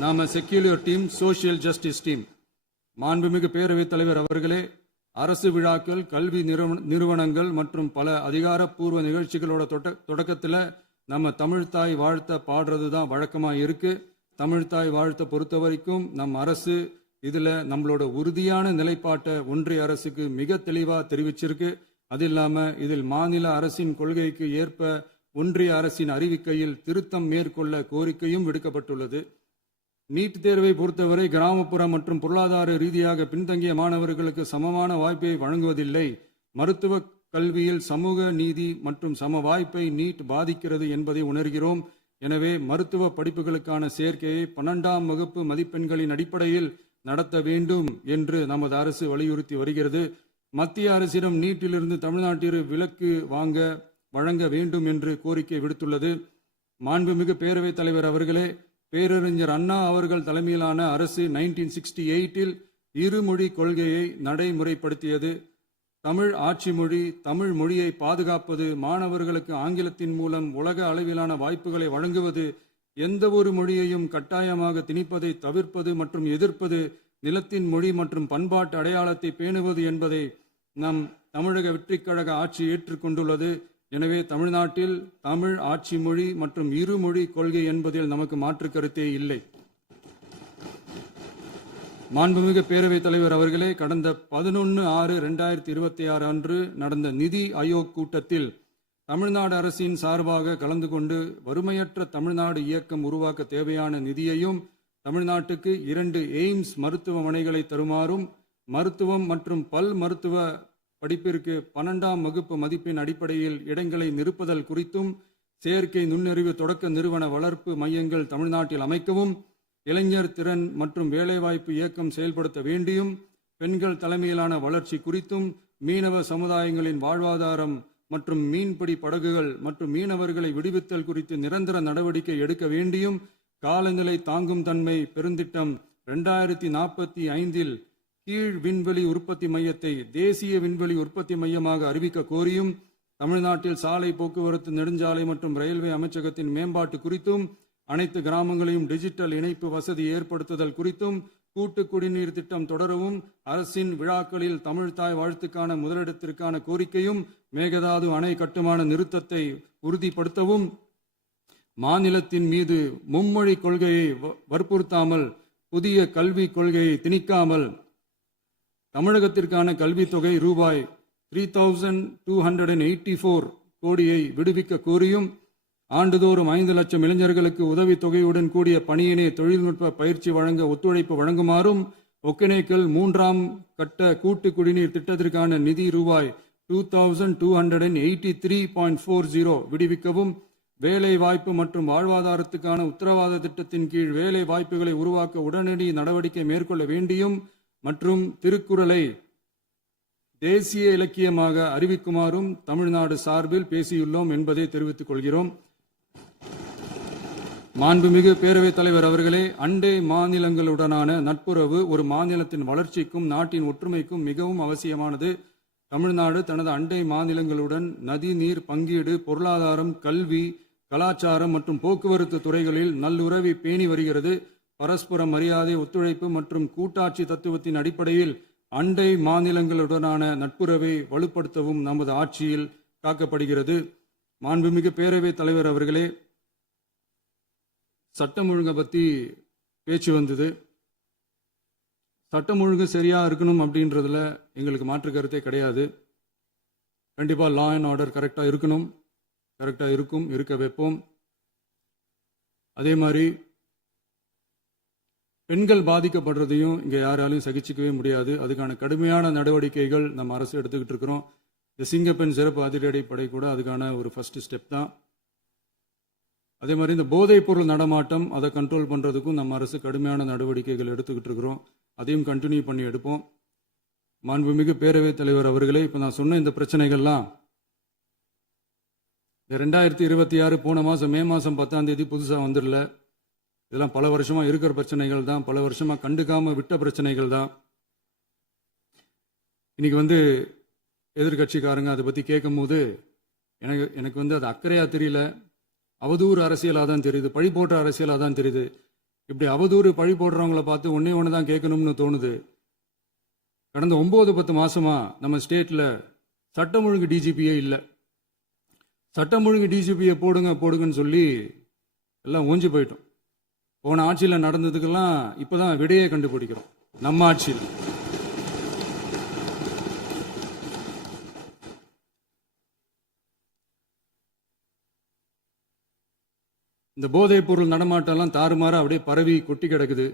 நாம secular team, social justice team. மாண்புமிகு பேரவைத் தலைவர் அவர்களே, அரசு விழாக்கள், கல்வி நிறுவனங்கள் மற்றும் பல அதிகாரப்பூர்வ நிகழ்ச்சிகளோட தொடக்கத்தில் நம்ம தமிழ்தாய் வாழ்த்த பாடுறது தான் வழக்கமா இருக்கு. தமிழ்தாய் வாழ்த்த பொறுத்த வரைக்கும் நம் அரசு இதுல நம்மளோட உறுதியான நிலைப்பாட்டை ஒன்றிய அரசுக்கு மிக தெளிவா தெரிவிச்சிருக்கு. அது இல்லாம இதில் மாநில அரசின் கொள்கைக்கு ஏற்ப ஒன்றிய அரசின் அறிவிக்கையில் திருத்தம் மேற்கொள்ள கோரிக்கையும் விடுக்கப்பட்டுள்ளது. நீட் தேர்வை பொறுத்தவரை கிராமப்புற மற்றும் பொருளாதார ரீதியாக பின்தங்கிய மாணவர்களுக்கு சமமான வாய்ப்பை வழங்குவதில்லை. மருத்துவ கல்வியில் சமூக நீதி மற்றும் சம வாய்ப்பை நீட் பாதிக்கிறது என்பதை உணர்கிறோம். எனவே மருத்துவ படிப்புகளுக்கான சேர்க்கையை 12ஆம் வகுப்பு மதிப்பெண்களின் அடிப்படையில் நடத்த வேண்டும் என்று நமது அரசு வலியுறுத்தி வருகிறது. மத்திய அரசிடம் நீட்டிலிருந்து தமிழ்நாட்டிற்கு விலக்கு வழங்க வேண்டும் என்று கோரிக்கை விடுத்துள்ளது. மாண்புமிகு பேரவைத் தலைவர் அவர்களே, பேரறிஞர் அண்ணா அவர்கள் தலைமையிலான அரசு 1968இல் இருமொழி கொள்கையை நடைமுறைப்படுத்தியது. தமிழ் ஆட்சி மொழி, தமிழ் மொழியை பாதுகாப்பது, மாணவர்களுக்கு ஆங்கிலத்தின் மூலம் உலக அளவிலான வாய்ப்புகளை வழங்குவது, எந்த ஒரு மொழியையும் கட்டாயமாக திணிப்பதை தவிர்ப்பது மற்றும் எதிர்ப்பது, நிலத்தின் மொழி மற்றும் பண்பாட்டு அடையாளத்தை பேணுவது என்பதை நம் தமிழக வெற்றிக் கழக ஆட்சி ஏற்றுக்கொண்டுள்ளது. எனவே தமிழ்நாட்டில் தமிழ் ஆட்சி மொழி மற்றும் இருமொழி கொள்கை என்பதில் நமக்கு மாற்று கருத்தே இல்லை. மாண்புமிகு பேரவைத் தலைவர் அவர்களே, கடந்த 11/6/2026 அன்று நடந்த நிதி ஆயோக் கூட்டத்தில் தமிழ்நாடு அரசின் சார்பாக கலந்து கொண்டு வறுமையற்ற தமிழ்நாடு இயக்கம் உருவாக்க தேவையான நிதியையும், தமிழ்நாட்டுக்கு 2 எய்ம்ஸ் மருத்துவமனைகளை தருமாறும், மருத்துவம் மற்றும் பல் மருத்துவ படிப்பிற்கு 12ஆம் வகுப்பு மதிப்பெண் அடிப்படையில் இடங்களை நிரப்புதல் குறித்தும், செயற்கை நுண்ணறிவு தொடக்க நிறுவன வளர்ப்பு மையங்கள் தமிழ்நாட்டில் அமைக்கவும், இளைஞர் திறன் மற்றும் வேலைவாய்ப்பு இயக்கம் செயல்படுத்த வேண்டியும், பெண்கள் தலைமையிலான வளர்ச்சி குறித்தும், மீனவ சமுதாயங்களின் வாழ்வாதாரம் மற்றும் மீன்பிடி படகுகள் மற்றும் மீனவர்களை விடுவித்தல் குறித்து நிரந்தர நடவடிக்கை எடுக்க வேண்டியும், காலநிலை தாங்கும் தன்மை பெருந்திட்டம் 2045இல் கீழ் விண்வெளி உற்பத்தி மையத்தை தேசிய விண்வெளி உற்பத்தி மையமாக அறிவிக்க கோரியும், தமிழ்நாட்டில் சாலை போக்குவரத்து, நெடுஞ்சாலை மற்றும் ரயில்வே அமைச்சகத்தின் மேம்பாட்டு குறித்தும், அனைத்து கிராமங்களையும் டிஜிட்டல் இணைப்பு வசதி ஏற்படுத்துதல் குறித்தும், கூட்டு குடிநீர் திட்டம் தொடரவும், அரசின் விழாக்களில் தமிழ்தாய் வாழ்த்துக்கான முதலிடத்திற்கான கோரிக்கையும், மேகதாது அணை கட்டுமான நிறுத்தத்தை உறுதிப்படுத்தவும், மாநிலத்தின் மீது மும்மொழி கொள்கையை வற்புறுத்தாமல் புதிய கல்விக் கொள்கையை திணிக்காமல் தமிழகத்திற்கான கல்வித்தொகை ரூபாய் 3284 கோடியை விடுவிக்க கோரியும், ஆண்டுதோறும் 5 லட்சம் இளைஞர்களுக்கு உதவித்தொகையுடன் கூடிய பணியினை தொழில்நுட்ப பயிற்சி வழங்க ஒத்துழைப்பு வழங்குமாறும், ஒகேனக்கல் 3ஆம் கட்ட கூட்டு குடிநீர் திட்டத்திற்கான நிதி ரூபாய் 2283.40 விடுவிக்கவும், வேலை வாய்ப்பு மற்றும் வாழ்வாதாரத்துக்கான உத்தரவாத திட்டத்தின் கீழ் வேலை வாய்ப்புகளை உருவாக்க உடனடி நடவடிக்கை மேற்கொள்ள வேண்டியும் மற்றும் திருக்குறளை தேசிய இலக்கியமாக அறிவிக்குமாறும் தமிழ்நாடு சார்பில் பேசியுள்ளோம் என்பதை தெரிவித்துக் கொள்கிறோம். மாண்புமிகு பேரவைத் தலைவர் அவர்களே, அண்டை மாநிலங்களுடனான நட்புறவு ஒரு மாநிலத்தின் வளர்ச்சிக்கும் நாட்டின் ஒற்றுமைக்கும் மிகவும் அவசியமானது. தமிழ்நாடு தனது அண்டை மாநிலங்களுடன் நதி நீர் பங்கீடு, பொருளாதாரம், கல்வி, கலாச்சாரம் மற்றும் போக்குவரத்து துறைகளில் நல்லுறவை பேணி வருகிறது. பரஸ்பர மரியாதை, ஒத்துழைப்பு மற்றும் கூட்டாட்சி தத்துவத்தின் அடிப்படையில் அண்டை மாநிலங்களுடனான நட்புறவை வலுப்படுத்தவும் நமது ஆட்சியில் காக்கப்படுகிறது. மாண்புமிகு பேரவைத் தலைவர் அவர்களே, சட்டம் ஒழுங்கை பற்றி பேச்சு வந்தது. சட்டம் ஒழுங்கு சரியா இருக்கணும் அப்படின்றதுல எங்களுக்கு மாற்று கருத்தே கிடையாது. கண்டிப்பா லா அண்ட் ஆர்டர் கரெக்டா இருக்கணும், கரெக்டா இருக்கும், இருக்க வைப்போம். அதே மாதிரி பெண்கள் பாதிக்கப்படுறதையும் இங்க யாராலையும் சகிச்சிக்கவே முடியாது. அதுக்கான கடுமையான நடவடிக்கைகள் நம்ம அரசு எடுத்துக்கிட்டு இருக்கிறோம். இந்த சிங்கப்பெண் சிறப்பு அதிரடிப்படை கூட அதுக்கான ஒரு ஃபர்ஸ்ட் ஸ்டெப் தான். அதே மாதிரி இந்த போதைப் பொருள் நடமாட்டம், அதை கண்ட்ரோல் பண்றதுக்கும் நம்ம அரசு கடுமையான நடவடிக்கைகள் எடுத்துக்கிட்டு இருக்கிறோம். அதையும் கண்டினியூ பண்ணி எடுப்போம். மாண்புமிகு பேரவைத் தலைவர் அவர்களே, இப்போ நான் சொன்ன இந்த பிரச்சனைகள்லாம் இந்த 2026 போன மாதம் மே மாதம் 10ஆம் தேதி புதுசாக வந்துடல. இதெல்லாம் பல வருஷமா இருக்கிற பிரச்சனைகள் தான், பல வருஷமா கண்டுக்காம விட்ட பிரச்சனைகள் தான். இன்னைக்கு எதிர்கட்சிக்காரங்க அதை பற்றி கேட்கும் போது எனக்கு அது அக்கறையா தெரியல, அவதூறு அரசியலாக தான் தெரியுது, பழி போடுற அரசியலாக தான் தெரியுது. இப்படி அவதூறு பழி போடுறவங்களை பார்த்து ஒன்னே ஒன்று தான் கேட்கணும்னு தோணுது. கடந்த 9-10 மாசமா நம்ம ஸ்டேட்ல சட்டம் ஒழுங்கு டிஜிபியே இல்லை. சட்டம் ஒழுங்கு டிஜிபியை போடுங்கன்னு சொல்லி எல்லாம் ஓஞ்சி போயிட்டோம். போன ஆட்சியில் நடந்ததுக்கெல்லாம் இப்பதான் விடையே கண்டுபிடிக்கிறோம் நம்ம ஆட்சியில். இந்த போதைப் பொருள் நடமாட்டம்லாம் தாறுமாற அப்படியே பரவி கொட்டி கிடக்குது.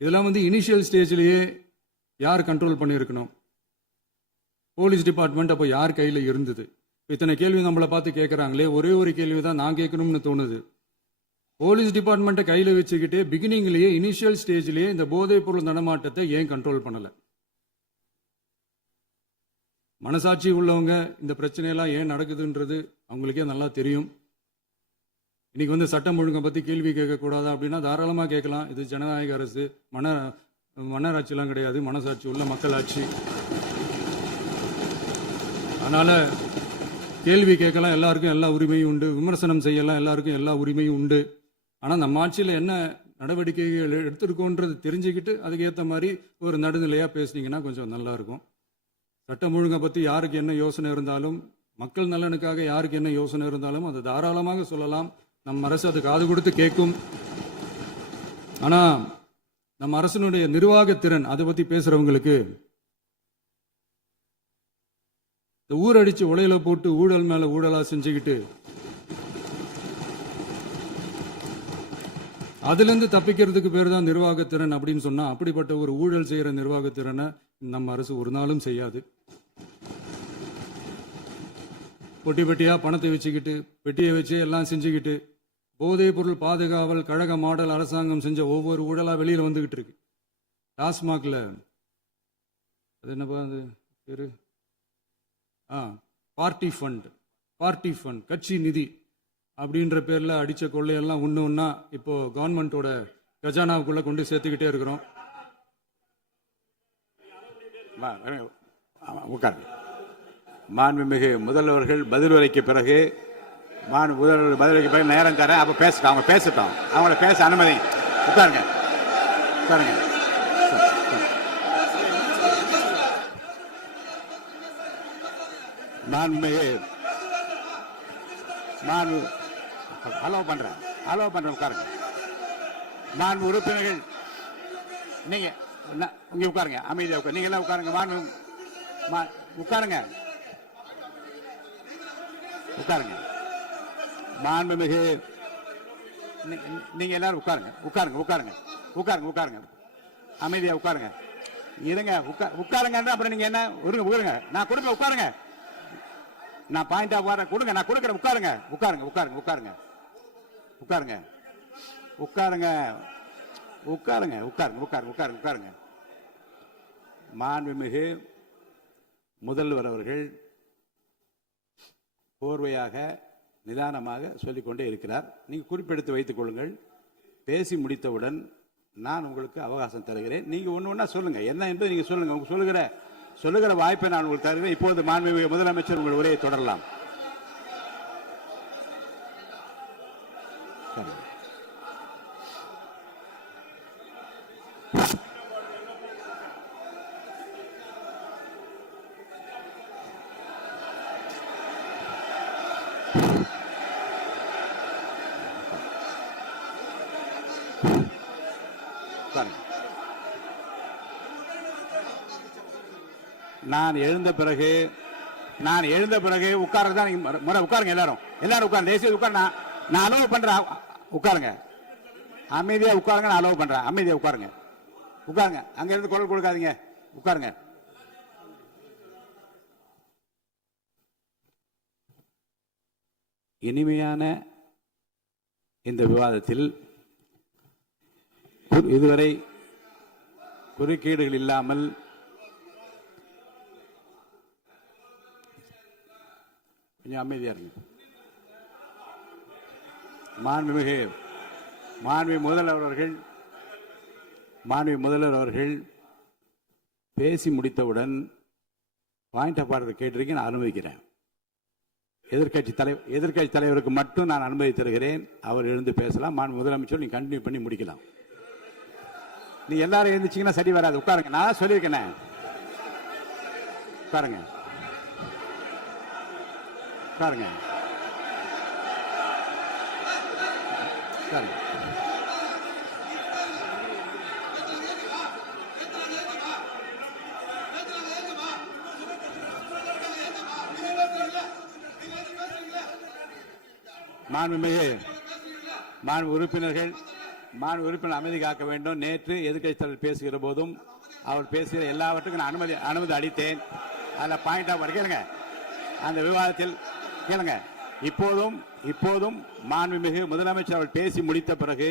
இதெல்லாம் இனிஷியல் ஸ்டேஜ்லயே யார் கண்ட்ரோல் பண்ணியிருக்கணும்? போலீஸ் டிபார்ட்மெண்ட் அப்போ யார் கையில் இருந்தது? இத்தனை கேள்வி நம்மளை பார்த்து கேட்குறாங்களே, ஒரே ஒரு கேள்வி தான் நான் கேட்கணும்னு தோணுது. போலீஸ் டிபார்ட்மெண்ட்டை கையில் வச்சுக்கிட்டே பிகினிங்லேயே இனிஷியல் ஸ்டேஜ்லேயே இந்த போதைப் பொருள் நடமாட்டத்தை ஏன் கண்ட்ரோல் பண்ணலை? மனசாட்சி உள்ளவங்க இந்த பிரச்சனையெல்லாம் ஏன் நடக்குதுன்றது அவங்களுக்கே நல்லா தெரியும். இன்னைக்கு வந்து சட்டம் ஒழுங்கை பத்தி கேள்வி கேட்கக்கூடாதா அப்படின்னா தாராளமா கேட்கலாம். இது ஜனநாயக அரசு, மன்னராட்சிலாம் கிடையாது, மனசாட்சி உள்ள மக்களாட்சி. அதனால கேள்வி கேட்கலாம், எல்லாருக்கும் எல்லா உரிமையும் உண்டு. விமர்சனம் செய்யலாம், எல்லாருக்கும் எல்லா உரிமையும் உண்டு. ஆனா நம்ம ஆட்சியில் என்ன நடவடிக்கைகள் எடுத்திருக்கோன்றது தெரிஞ்சுக்கிட்டு அதுக்கு ஏற்ற மாதிரி ஒரு நடுநிலையா பேசுனீங்கன்னா கொஞ்சம் நல்லா இருக்கும். சட்டம் ஒழுங்கை பத்தி யாருக்கு என்ன யோசனை இருந்தாலும், மக்கள் நலனுக்காக யாருக்கு என்ன யோசனை இருந்தாலும் அதை தாராளமாக சொல்லலாம். நம்ம அரசு அது காது கொடுத்து கேட்கும். ஆனா நம்ம அரசினுடைய நிர்வாகத்திறன் அதை பத்தி பேசுறவங்களுக்கு இந்த ஊரடிச்சு உலையில போட்டு ஊழல் மேல ஊழலா செஞ்சுக்கிட்டு அதுல இருந்து தப்பிக்கிறதுக்கு பேர் தான் நிர்வாகத்திறன் அப்படின்னு சொன்னா, அப்படிப்பட்ட ஒரு ஊழல் செய்யற நிர்வாகத்திறனை நம்ம அரசு ஒரு நாளும் செய்யாது. பொட்டி பெட்டியா பணத்தை வச்சுக்கிட்டு, பெட்டியை வச்சு எல்லாம் செஞ்சுக்கிட்டு, போதைப் பொருள் பாதுகாவல் கழக மாடல் அரசாங்கம் செஞ்ச ஒவ்வொரு ஊழலா வெளியில வந்துகிட்டு இருக்கு. டாஸ்மாக்ல அது என்னப்பா அது பேரு, பார்ட்டி ஃபண்ட், கட்சி நிதி அப்படின்ற பேர்ல அடிச்ச கொள்ளையெல்லாம் ஒண்ணா இப்போ கவர்மெண்டோட கஜானாவுக்குள்ள கொண்டு சேர்த்துக்கிட்டே இருக்கிறோம். உட்காருங்க. மாண்புமிகு முதல்வர்கள் பதில் உரைக்கு பிறகு முதல்வர் பதில் உரைக்கு பிறகு நேரம் தரேன். அப்ப பேசட்டும், அவங்க பேசட்டும், அவங்கள பேச அனுமதி. உட்காருங்க, உட்காருங்க. மாண்புமிகு அலோவ் பண்றேன் உட்காருங்க. மாண்பு உறுப்பினர்கள் நீங்க இங்க உட்காருங்க, அமைதியா உட்காரு. நீங்க எல்லாம் உட்காருங்க. மாண்புமிகு நீங்க எல்லாரும் உட்காருங்க. அமைதியா உட்காருங்க. இருங்க, உட்காருங்க. அப்புறம் நீங்க என்ன உட்காருங்க, நான் கொடுப்பேன். உட்காருங்க, நான் பாயிண்ட் ஆஃப் வர கொடுங்க, நான் கொடுக்குறேன். உட்காருங்க. மாண்புமிகு முதல்வர் அவர்கள் போர்வையாக நிதானமாக சொல்லிக்கொண்டே இருக்கிறார். நீங்க குறிப்பெடுத்து வைத்துக் கொள்ளுங்கள். பேசி முடித்தவுடன் நான் உங்களுக்கு அவகாசம் தருகிறேன். நீங்க ஒண்ணு சொல்லுங்க, என்ன என்பது நீங்க சொல்லுங்க. உங்க சொல்லுகிற வாய்ப்பை நான் உங்களுக்கு தருகிறேன். இப்போது மாண்புமிகு முதலமைச்சர் உங்கள் உரையை தொடரலாம். நான் எழுந்த பிறகு உட்கார்றதான் முறை. உட்காருங்க, எல்லாரும் உட்காருங்க. தேசிய உட்கார். நான் அலோவ் பண்றேன். உட்காருங்க, அமைதியா உட்காருங்க. நான் அலோவ் பண்றேன். அமைதியா உட்காருங்க. அங்க இருந்து குரல் கொடுக்காதீங்க. உட்காருங்க. இனிமையான இந்த விவாதத்தில் இதுவரை குறுக்கீடுகள் இல்லாமல் கொஞ்சம் அமைதியா இருங்க. மாண்புமிகு முதல்வர் அவர்கள் பேசி முடித்தவுடன் பாயிண்ட் ஆஃப் ஆர்டர் கேட்டிருக்கேன், நான் அனுமதிக்கிறேன். எதிர்கட்சி தலைவருக்கு மட்டும் நான் அனுமதி தருகிறேன். அவர் எழுந்து பேசலாம். மாண்பு முதலமைச்சர் நீங்க கண்டினியூ பண்ணி முடிக்கலாம். நீ எல்லாரும் எழுந்துச்சீங்கன்னா சரி வராது. உட்காருங்க, நான் சொல்லியிருக்கேன். உட்காருங்க. மாண்பு உறுப்பினர் அமைதி காக்க வேண்டும். நேற்று எதிர்க்கட்சி தலைவர் பேசுகிற போதும் அவர் பேசுகிற எல்லாவற்றுக்கும் நான் அனுமதி அளித்தேன். அதில் பாயிண்ட் ஆஃப் கேளுங்க, அந்த விவாதத்தில் கேளுங்க. இப்போதும் மாண்புமிகு முதலமைச்சர் அவர் பேசி முடித்த பிறகு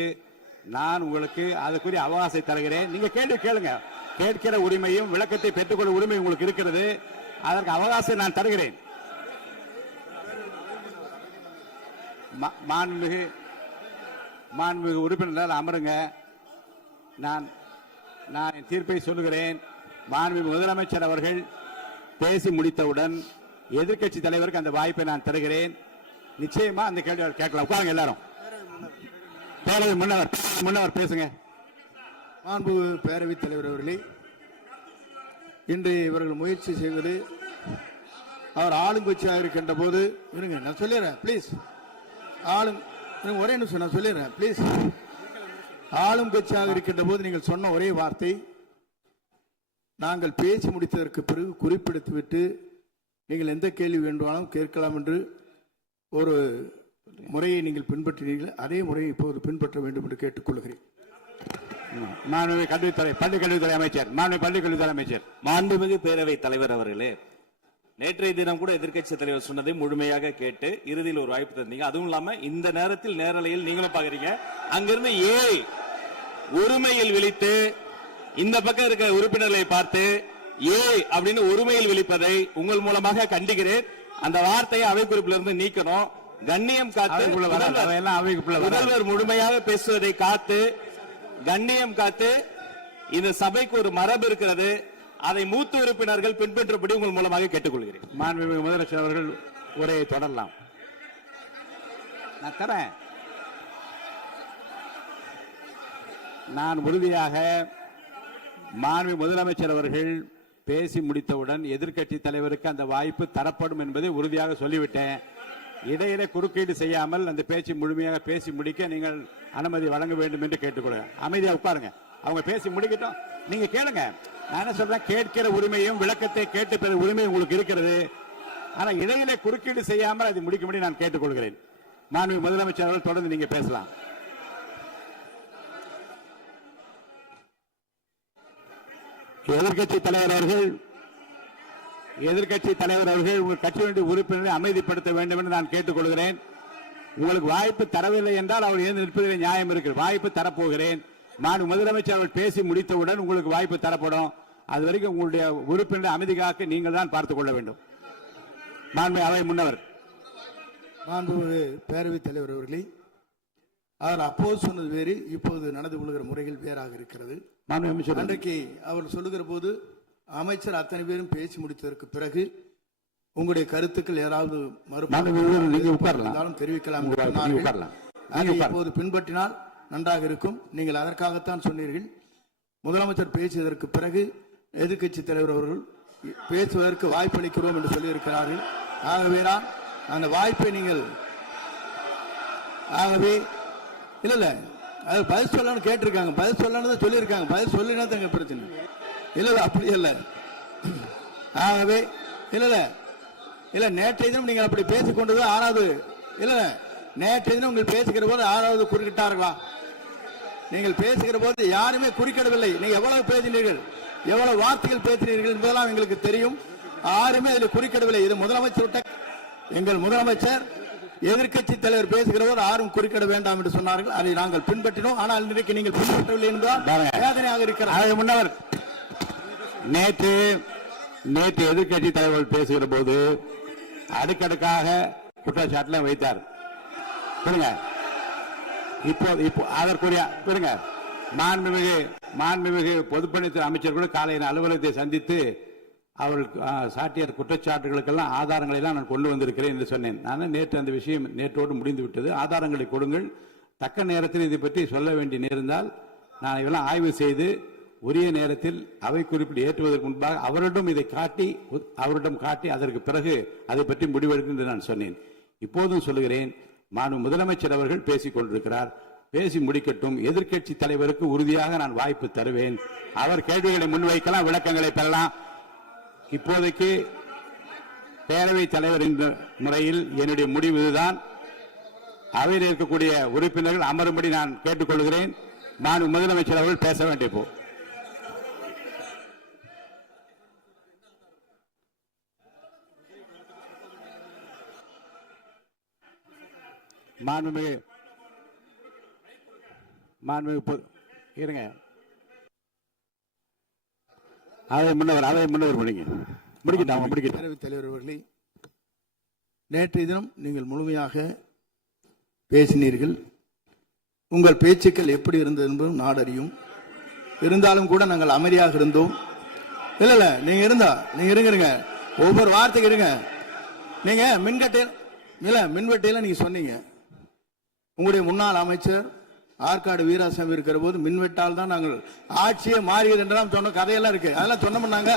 நான் உங்களுக்கு அதுக்குரிய அவகாசத்தை தருகிறேன். நீங்க கேள்வி கேளுங்க. கேட்கிற உரிமையும் விளக்கத்தை பெற்றுக்கொள்ள உரிமை உங்களுக்கு இருக்கிறது. அதற்கு அவகாசத்தை நான் தருகிறேன். மாண்புமிகு உறுப்பினர் அமருங்க. நான் என் தீர்ப்பை சொல்லுகிறேன். மாண்புமிகு முதலமைச்சர் அவர்கள் பேசி முடித்தவுடன் எதிர்க்கட்சி தலைவருக்கு அந்த வாய்ப்பை நான் தருகிறேன். நிச்சயமா அந்த கேள்வி கேட்கலாம். உட்காருங்க எல்லாரும். பேரவை முன்னவர் பேசுங்க. மாண்பு பேரவைத் தலைவர் அவர்களே, இன்று இவர்கள் முயற்சி செய்வது அவர் ஆளுங்கட்சியாக இருக்கின்ற போது இருங்க, நான் சொல்லிடுறேன் ப்ளீஸ். ஒரே நிமிஷம் நான் சொல்லிடுறேன் ப்ளீஸ். ஆளும் கட்சியாக இருக்கின்ற போது நீங்கள் சொன்ன ஒரே வார்த்தை, நாங்கள் பேசி முடித்ததற்கு பிறகு குறிப்பிடுத்துவிட்டு நீங்கள் எந்த கேள்வி வேண்டுமானாலும் கேட்கலாம் என்று ஒரு முறையை நீங்கள் பின்பற்றினீர்கள். அதே முறையை இப்போது பின்பற்ற வேண்டும் என்று கேட்டுக்கொள்கிறேன். பள்ளிக்கல்வித்துறை அமைச்சர், பள்ளிக்கல்வித்துறை அமைச்சர். மாண்புமிகு பேரவைத் தலைவர் அவர்களே, நேற்றைய தினம் கூட எதிர்க்கட்சி தலைவர் சொன்னதை முழுமையாக கேட்டு இறுதியில் ஒரு வாய்ப்பு தந்தீங்க. அதுவும் இல்லாம இந்த நேரத்தில் நேரலையில் நீங்களும் பாக்குறீங்க. அங்கிருந்து ஒருமையில் விழித்து இந்த பக்கம் இருக்க உறுப்பினர்களை பார்த்து அப்படின்னு ஒருமையில் விழிப்பதை உங்கள் மூலமாக கண்டிக்கிறேன். அந்த வார்த்தையை அவை குறிப்பிலிருந்து நீக்கணும். கண்ணியம் காத்து முதல்வர் முழுமையாக பேசுவதை காத்து கண்ணியம் காத்து இந்த சபைக்கு ஒரு மரபு இருக்கிறது. அதை மூத்த உறுப்பினர்கள் பின்பற்றபடி உங்கள் மூலமாக கேட்டுக்கொள்கிறேன். மாண்புமிகு முதலமைச்சர் அவர்கள் உரையை தொடரலாம். நான் தரேன். நான் உறுதியாக மாண்புமிகு முதலமைச்சர் அவர்கள் பேசி முடித்தவுடன் எதிர்க்கட்சி தலைவருக்கு அந்த வாய்ப்பு தரப்படும் என்பதை உறுதியாக சொல்லிவிட்டேன். இடையில குறுக்கீடு செய்யாமல் அந்த பேச்சு முழுமையாக பேசி முடிக்க நீங்கள் அனுமதி வழங்க வேண்டும் என்று கேட்டுக்கொள்கிறேன். அமைதியா உட்காருங்க. அவங்க பேசி முடிக்கட்டும், நீங்க கேளுங்க. நான் என்ன சொல்றேன், கேட்கிற உரிமையும் விளக்கத்தை கேட்டு பெற உரிமையும் உங்களுக்கு இருக்கிறது. ஆனா இடையில குறுக்கீடு செய்யாமல் அதை முடிக்கும்படி நான் கேட்டுக்கொள்கிறேன். மாண்புமிகு முதலமைச்சர் அவர்கள் தொடர்ந்து நீங்க பேசலாம். எதிர்க்கட்சி தலைவர் அவர்கள் உங்கள் கட்சியினுடைய உறுப்பினரை அமைதிப்படுத்த வேண்டும் என்று நான் கேட்டுக்கொள்கிறேன். உங்களுக்கு வாய்ப்பு தரவில்லை என்றால் அவர் எழுந்து நிற்பதில் நியாயம் இருக்கிறது. வாய்ப்பு தரப்போகிறேன். நான் முதலமைச்சர் அவர்கள் பேசி முடித்தவுடன் உங்களுக்கு வாய்ப்பு தரப்படும். அது வரைக்கும் உங்களுடைய உறுப்பினரை அமைதி காக்க நீங்கள் தான் பார்த்துக் கொள்ள வேண்டும். அவை முன்னவர். மாண்புமிகு பேரவைத் தலைவர் அவர்களே, அவர் அப்போது சொன்னது வேறு, இப்போது நடந்து கொள்கிற முறைகள் வேறாக இருக்கிறது. அன்றைக்கு அவர் சொல்லுகிற போது அமைச்சர் அத்தனை பேரும் பேசி முடித்ததற்கு பிறகு உங்களுடைய கருத்துக்கள் ஏதாவது மறுப்பாலும் தெரிவிக்கலாம். இப்போது பின்பற்றினால் நன்றாக இருக்கும். நீங்கள் அதற்காகத்தான் சொன்னீர்கள். முதலமைச்சர் பேசியதற்கு பிறகு எதிர்க்கட்சி தலைவர் அவர்கள் பேசுவதற்கு வாய்ப்பளிக்கிறோம் என்று சொல்லியிருக்கிறார்கள். ஆகவேதான் அந்த வாய்ப்பை நீங்கள் இல்ல அது பதில் சொல்லணும்னு கேட்டிருக்காங்க. பதில் சொல்லணும் சொல்லியிருக்காங்க. பதில் சொல்லினா தங்க பிரச்சனை இல்ல. அப்படி இல்ல. ஆகவே இல்ல நேற்றைய தினம் நீங்கள் அப்படி பேசிக் கொண்டது ஆறாவது இல்ல. நேற்றைய தினம் நீங்கள் பேசுகிற போது ஆறாவது குறுக்கிட்டார்களா? நீங்கள் பேசுகிற போது யாருமே குறுக்கிடவில்லை. நீங்க எவ்வளவு பேசினீர்கள், எவ்வளவு வார்த்தைகள் பேசினீர்கள் என்பதெல்லாம் எங்களுக்கு தெரியும். யாருமே அதில் குறுக்கிடவில்லை. இது முதலமைச்சர், எங்கள் முதலமைச்சர் எதிர்க்கட்சி தலைவர் பேசுகிற போது யாரும் குறுக்கிட வேண்டாம் என்று சொன்னார்கள். அதை நாங்கள் பின்பற்றினோம். ஆனால் இன்றைக்கு நீங்கள் பின்பற்றவில்லை என்பதால் வேதனையாக இருக்கிறார். முன்னவர் நேற்று எதிர்க்கட்சி தலைவர் பேசுகிற போது அடுக்கடுக்காக குற்றச்சாட்டுல வைத்தார். இப்போ அதற்குரிய மாண்புமிகு பொதுப்பணித்துறை அமைச்சர் கூட காலையில் அலுவலகத்தை சந்தித்து அவர்கள் சாட்டிய குற்றச்சாட்டுகளுக்கெல்லாம் ஆதாரங்களை எல்லாம் நான் கொண்டு வந்திருக்கிறேன் என்று சொன்னேன். நான் நேற்று அந்த விஷயம் நேற்றோடு முடிந்து விட்டது. ஆதாரங்களை கொடுங்கள். தக்க நேரத்தில் இதை பற்றி சொல்ல வேண்டிய நேர்ந்தால் நான் இதெல்லாம் ஆய்வு செய்து உரிய நேரத்தில் அவை குறிப்பிட்டு ஏற்றுவதற்கு முன்பாக அவரிடம் காட்டி அதற்கு பிறகு அதை பற்றி முடிவெடுக்கும் என்று நான் சொன்னேன். இப்போதும் சொல்லுகிறேன், மாண்பு முதலமைச்சர் அவர்கள் பேசிக் கொண்டிருக்கிறார். பேசி முடிக்கட்டும். எதிர்க்கட்சி தலைவருக்கு உறுதியாக நான் வாய்ப்பு தருவேன். அவர் கேள்விகளை முன்வைக்கலாம், விளக்கங்களை பெறலாம். இப்போதைக்கு பேரவைத் தலைவர் என்ற முறையில் என்னுடைய முடிவு இதுதான். அவையில் இருக்கக்கூடிய உறுப்பினர்கள் அமரும்படி நான் கேட்டுக்கொள்கிறேன். நான் முதலமைச்சர் அவர்கள் பேச வேண்டிய போ இருங்க. அவை முன்னவர் பேரவைத் தலைவர் அவர்களே, நேற்றைய தினம் நீங்கள் முழுமையாக பேசினீர்கள். உங்கள் பேச்சுக்கள் எப்படி இருந்தது என்பதும் நாடறியும். இருந்தாலும் கூட நாங்கள் அமைதியாக இருந்தோம். இல்ல நீங்க இருங்க, ஒவ்வொரு வார்த்தைக்கு இருங்க. நீங்க மின்வெட்டையில நீங்க சொன்னீங்க, உங்களுடைய முன்னாள் அமைச்சர் ஆற்காடு வீராசாமி இருக்கிற போது மின்வெட்டால் தான் நாங்கள் ஆட்சியே மாறியது என்றெல்லாம் சொன்ன கதையெல்லாம் இருக்கு. அதெல்லாம் சொன்னோம்னாங்க,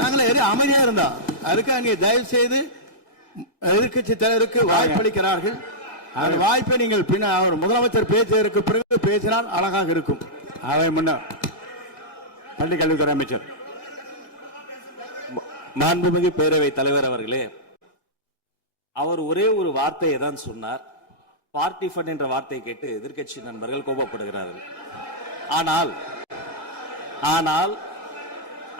நாங்களே அமைதியா இருந்தோம். அதுக்காக நீங்க தயவு செய்து எதிர்கட்சி தலைவருக்கு வாய்ப்பளிக்கிறார்கள். அந்த வாய்ப்பை நீங்கள் அவர் முதலமைச்சர் பேசுவதற்கு பிறகு பேசினால் அழகாக இருக்கும். அவை முன்னர் பள்ளி கல்வித்துறை அமைச்சர் மாண்புமிகு பேரவை தலைவர் அவர்களே, அவர் ஒரே ஒரு வார்த்தையை தான் சொன்னார். பார்ட்டி ஃபண்ட் என்ற வார்த்தையை கேட்டு எதிர்க்கட்சி நண்பர்கள் கோபப்படுகிறார்கள். ஆனால்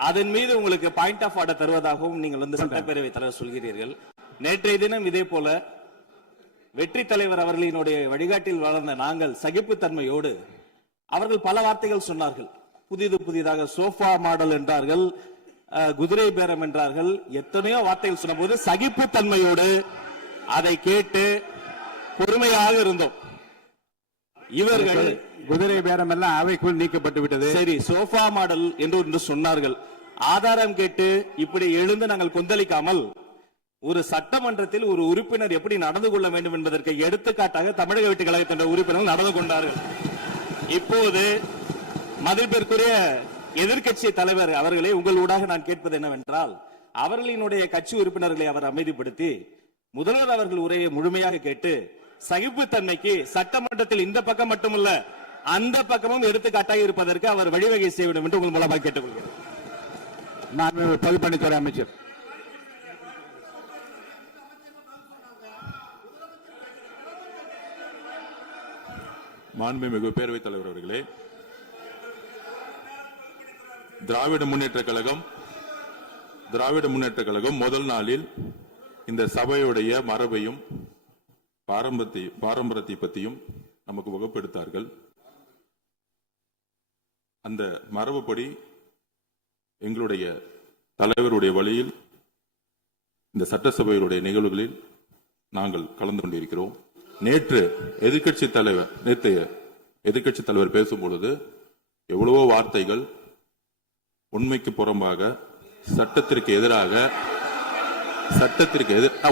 அதன் மீது உங்களுக்கு பாயிண்ட் ஆஃப் ஆர்டர் தருவதாகவும் நீங்கள் சட்டப்பேரவை தலைவர் சொல்கிறீர்கள். நேற்றைய தினம் இதே போல வெற்றி தலைவர் அவர்களினுடைய வழிகாட்டில் வளர்ந்த நாங்கள் சகிப்புத்தன்மையோடு அவர்கள் பல வார்த்தைகள் சொன்னார்கள். புதிதாக சோஃபா மாடல் என்றார்கள், குதிரை பேரம் என்றார்கள், எத்தனையோ வார்த்தைகள் சொன்ன போது சகிப்புத்தன்மையோடு அதை கேட்டு பொறுமையாக இருந்தோம். இவர்கள் குதிரை பேரம் எல்லாம் அவைக்குள் நீக்கப்பட்டு விட்டது. சரி, சோஃபா மாடல் என்று சொன்னார்கள். ஆதாரம் கேட்டு இப்படி எழுந்து நாங்கள் கொந்தளிக்காமல் ஒரு சட்டமன்றத்தில் ஒரு உறுப்பினர் எப்படி நடந்து கொள்ள வேண்டும் என்பதற்கு எடுத்துக்காட்டாக தமிழக வெற்றி கழகத்தின் உறுப்பினர்கள் நடந்து கொண்டார்கள். இப்போது மதிப்பிற்குரிய எதிர்க்கட்சி தலைவர் அவர்களை உங்கள் ஊடாக நான் கேட்பது என்னவென்றால், அவர்களினுடைய கட்சி உறுப்பினர்களை அவர் அமைதிப்படுத்தி முதல்வர் அவர்கள் உரையை முழுமையாக கேட்டு சகிப்புத்தன்மைக்கு சட்டமன்றத்தில் இந்த பக்கம் மட்டுமல்ல அந்த பக்கமும் எடுத்துக்காட்டாக இருப்பதற்கு அவர் வழிவகை செய்ய வேண்டும் என்று உங்கள் மூலமாக கேட்டுக்கொள்கிறேன். நான் பொதுப்பணித்துறை அமைச்சர். மாண்புமிகு பேரவைத் தலைவர் அவர்களே, திராவிட முன்னேற்ற கழகம் முதல் நாளில் இந்த சபையுடைய மரபையும் பாரம்பரியத்தை பற்றியும் நமக்கு வகுப்பெடுத்தார்கள். அந்த மரபுப்படி எங்களுடைய தலைவருடைய வழியில் இந்த சட்டசபையுடைய நிகழ்வுகளில் நாங்கள் கலந்து கொண்டிருக்கிறோம். நேற்று எதிர்க்கட்சி தலைவர் பேசும்பொழுது எவ்வளவோ வார்த்தைகள் உண்மைக்கு புறம்பாக சட்டத்திற்கு எதிராக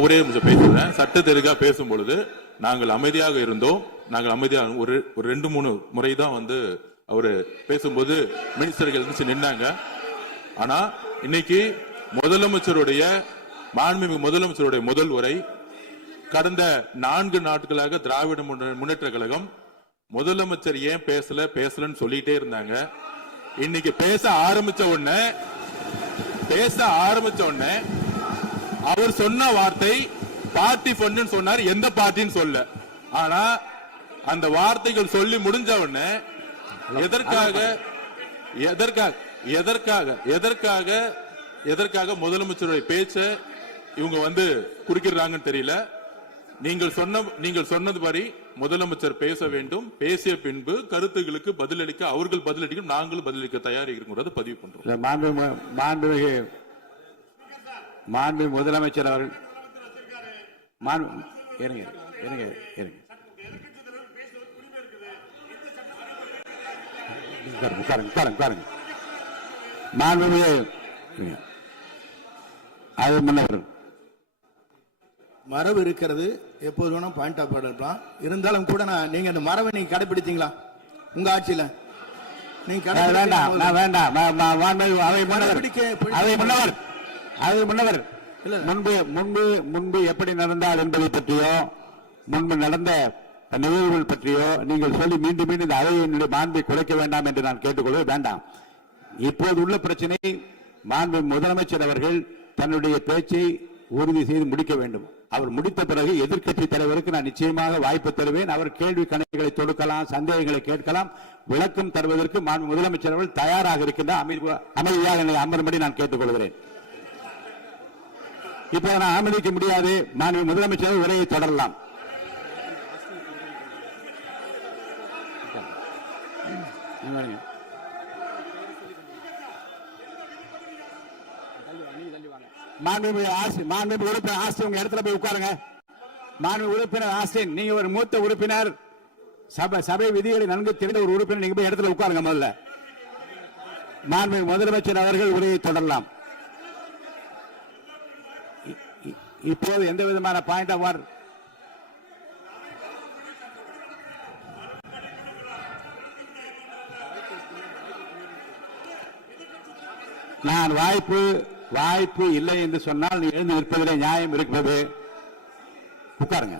ஒரே நிமிஷம் பேசுறேன். சட்டத்திற்காக பேசும் பொழுது நாங்கள் அமைதியாக இருந்தோம். ஒரு 2-3 முறை தான் அவரு பேசும்போது மினிஸ்டர்கள் இருந்துச்சு நின்னாங்க. ஆனா இன்னைக்கு மாண்புமிகு முதலமைச்சருடைய முதல் உரை, கடந்த 4 நாட்களாக திராவிட முன்னேற்ற கழகம் முதலமைச்சர் ஏன் பேசலன்னு சொல்லிட்டே இருந்தாங்க. இன்னைக்கு பேச ஆரம்பிச்ச உடனே அவர் சொன்ன வார்த்தை பார்ட்டி ஃபண்ட் சொன்னார். எந்த பார்ட்டின்னு சொல்ல. ஆனா அந்த வார்த்தைகள் சொல்லி முடிஞ்ச உடனே எதற்காக முதலமைச்சருடைய பேச்ச இவங்க குறுக்கிறாங்கன்னு தெரியல. நீங்கள் சொன்னதுபடி முதலமைச்சர் பேச வேண்டும். பேசிய பின்பு கருத்துகளுக்கு பதிலளிக்க அவர்கள் பதிலளிக்க நாங்களும் பதிலளிக்க தயாராக இருக்கிறது பதிவு பண்றோம். மாண்பு முதலமைச்சர் அவர்கள் மரபு இருக்கிறது, எப்போது வேணா பாயிண்ட் ஆஃப் ஆர்டர் இருக்கலாம். இருந்தாலும் கூட நீங்க அந்த மரபை நீங்க கடைபிடித்தீங்களா உங்க ஆட்சியில? நீங்க முன்பு எப்படி நடந்தால் என்பதை பற்றியோ முன்பு நடந்த நிகழ்வுகள் பற்றியோ நீங்கள் சொல்லி மீண்டும் இந்த அவையினுடைய மாண்பை குறைக்க வேண்டாம் என்று நான் கேட்டுக்கொள்ள வேண்டாம். இப்போது உள்ள பிரச்சனை, மாண்பு முதலமைச்சர் அவர்கள் தன்னுடைய பேச்சை உறுதி செய்து முடிக்க வேண்டும். அவர் முடித்த பிறகு எதிர்க்கட்சி தலைவருக்கு நான் நிச்சயமாக வாய்ப்பு தருவேன். அவர் கேள்வி கணைகளை தொடுக்கலாம், சந்தேகங்களை கேட்கலாம். விளக்கம் தருவதற்கு மாண்பு முதலமைச்சர் அவர்கள் தயாராக இருக்கின்றார். அமைதியாக என்னை அமரும்படி நான் கேட்டுக்கொள்கிறேன். இப்போ நான் அனுமதிக்க முடியாது. மாண்பு முதலமைச்சர் உரையை தொடரலாம். மாண்புமிகு உறுப்பினர் ஆசி உங்க இடத்துல போய் உட்காருங்க. மாண்பு உறுப்பினர் ஆஸ்டின், நீங்க ஒரு மூத்த உறுப்பினர், சபை விதிகளை நன்கு தெரிந்த ஒரு உறுப்பினர், நீங்க போய் இடத்துல உட்காருங்க. முதல்ல மாண்பு முதலமைச்சர் அவர்கள் உரையை தொடரலாம். இப்போது எந்த விதமான பாயிண்ட் ஆஃப் ஆர்டர் நான் வாய்ப்பு இல்லை என்று சொன்னால் நீ எழுந்து நிற்பதிலே நியாயம் இருக்கிறது. உட்காருங்க.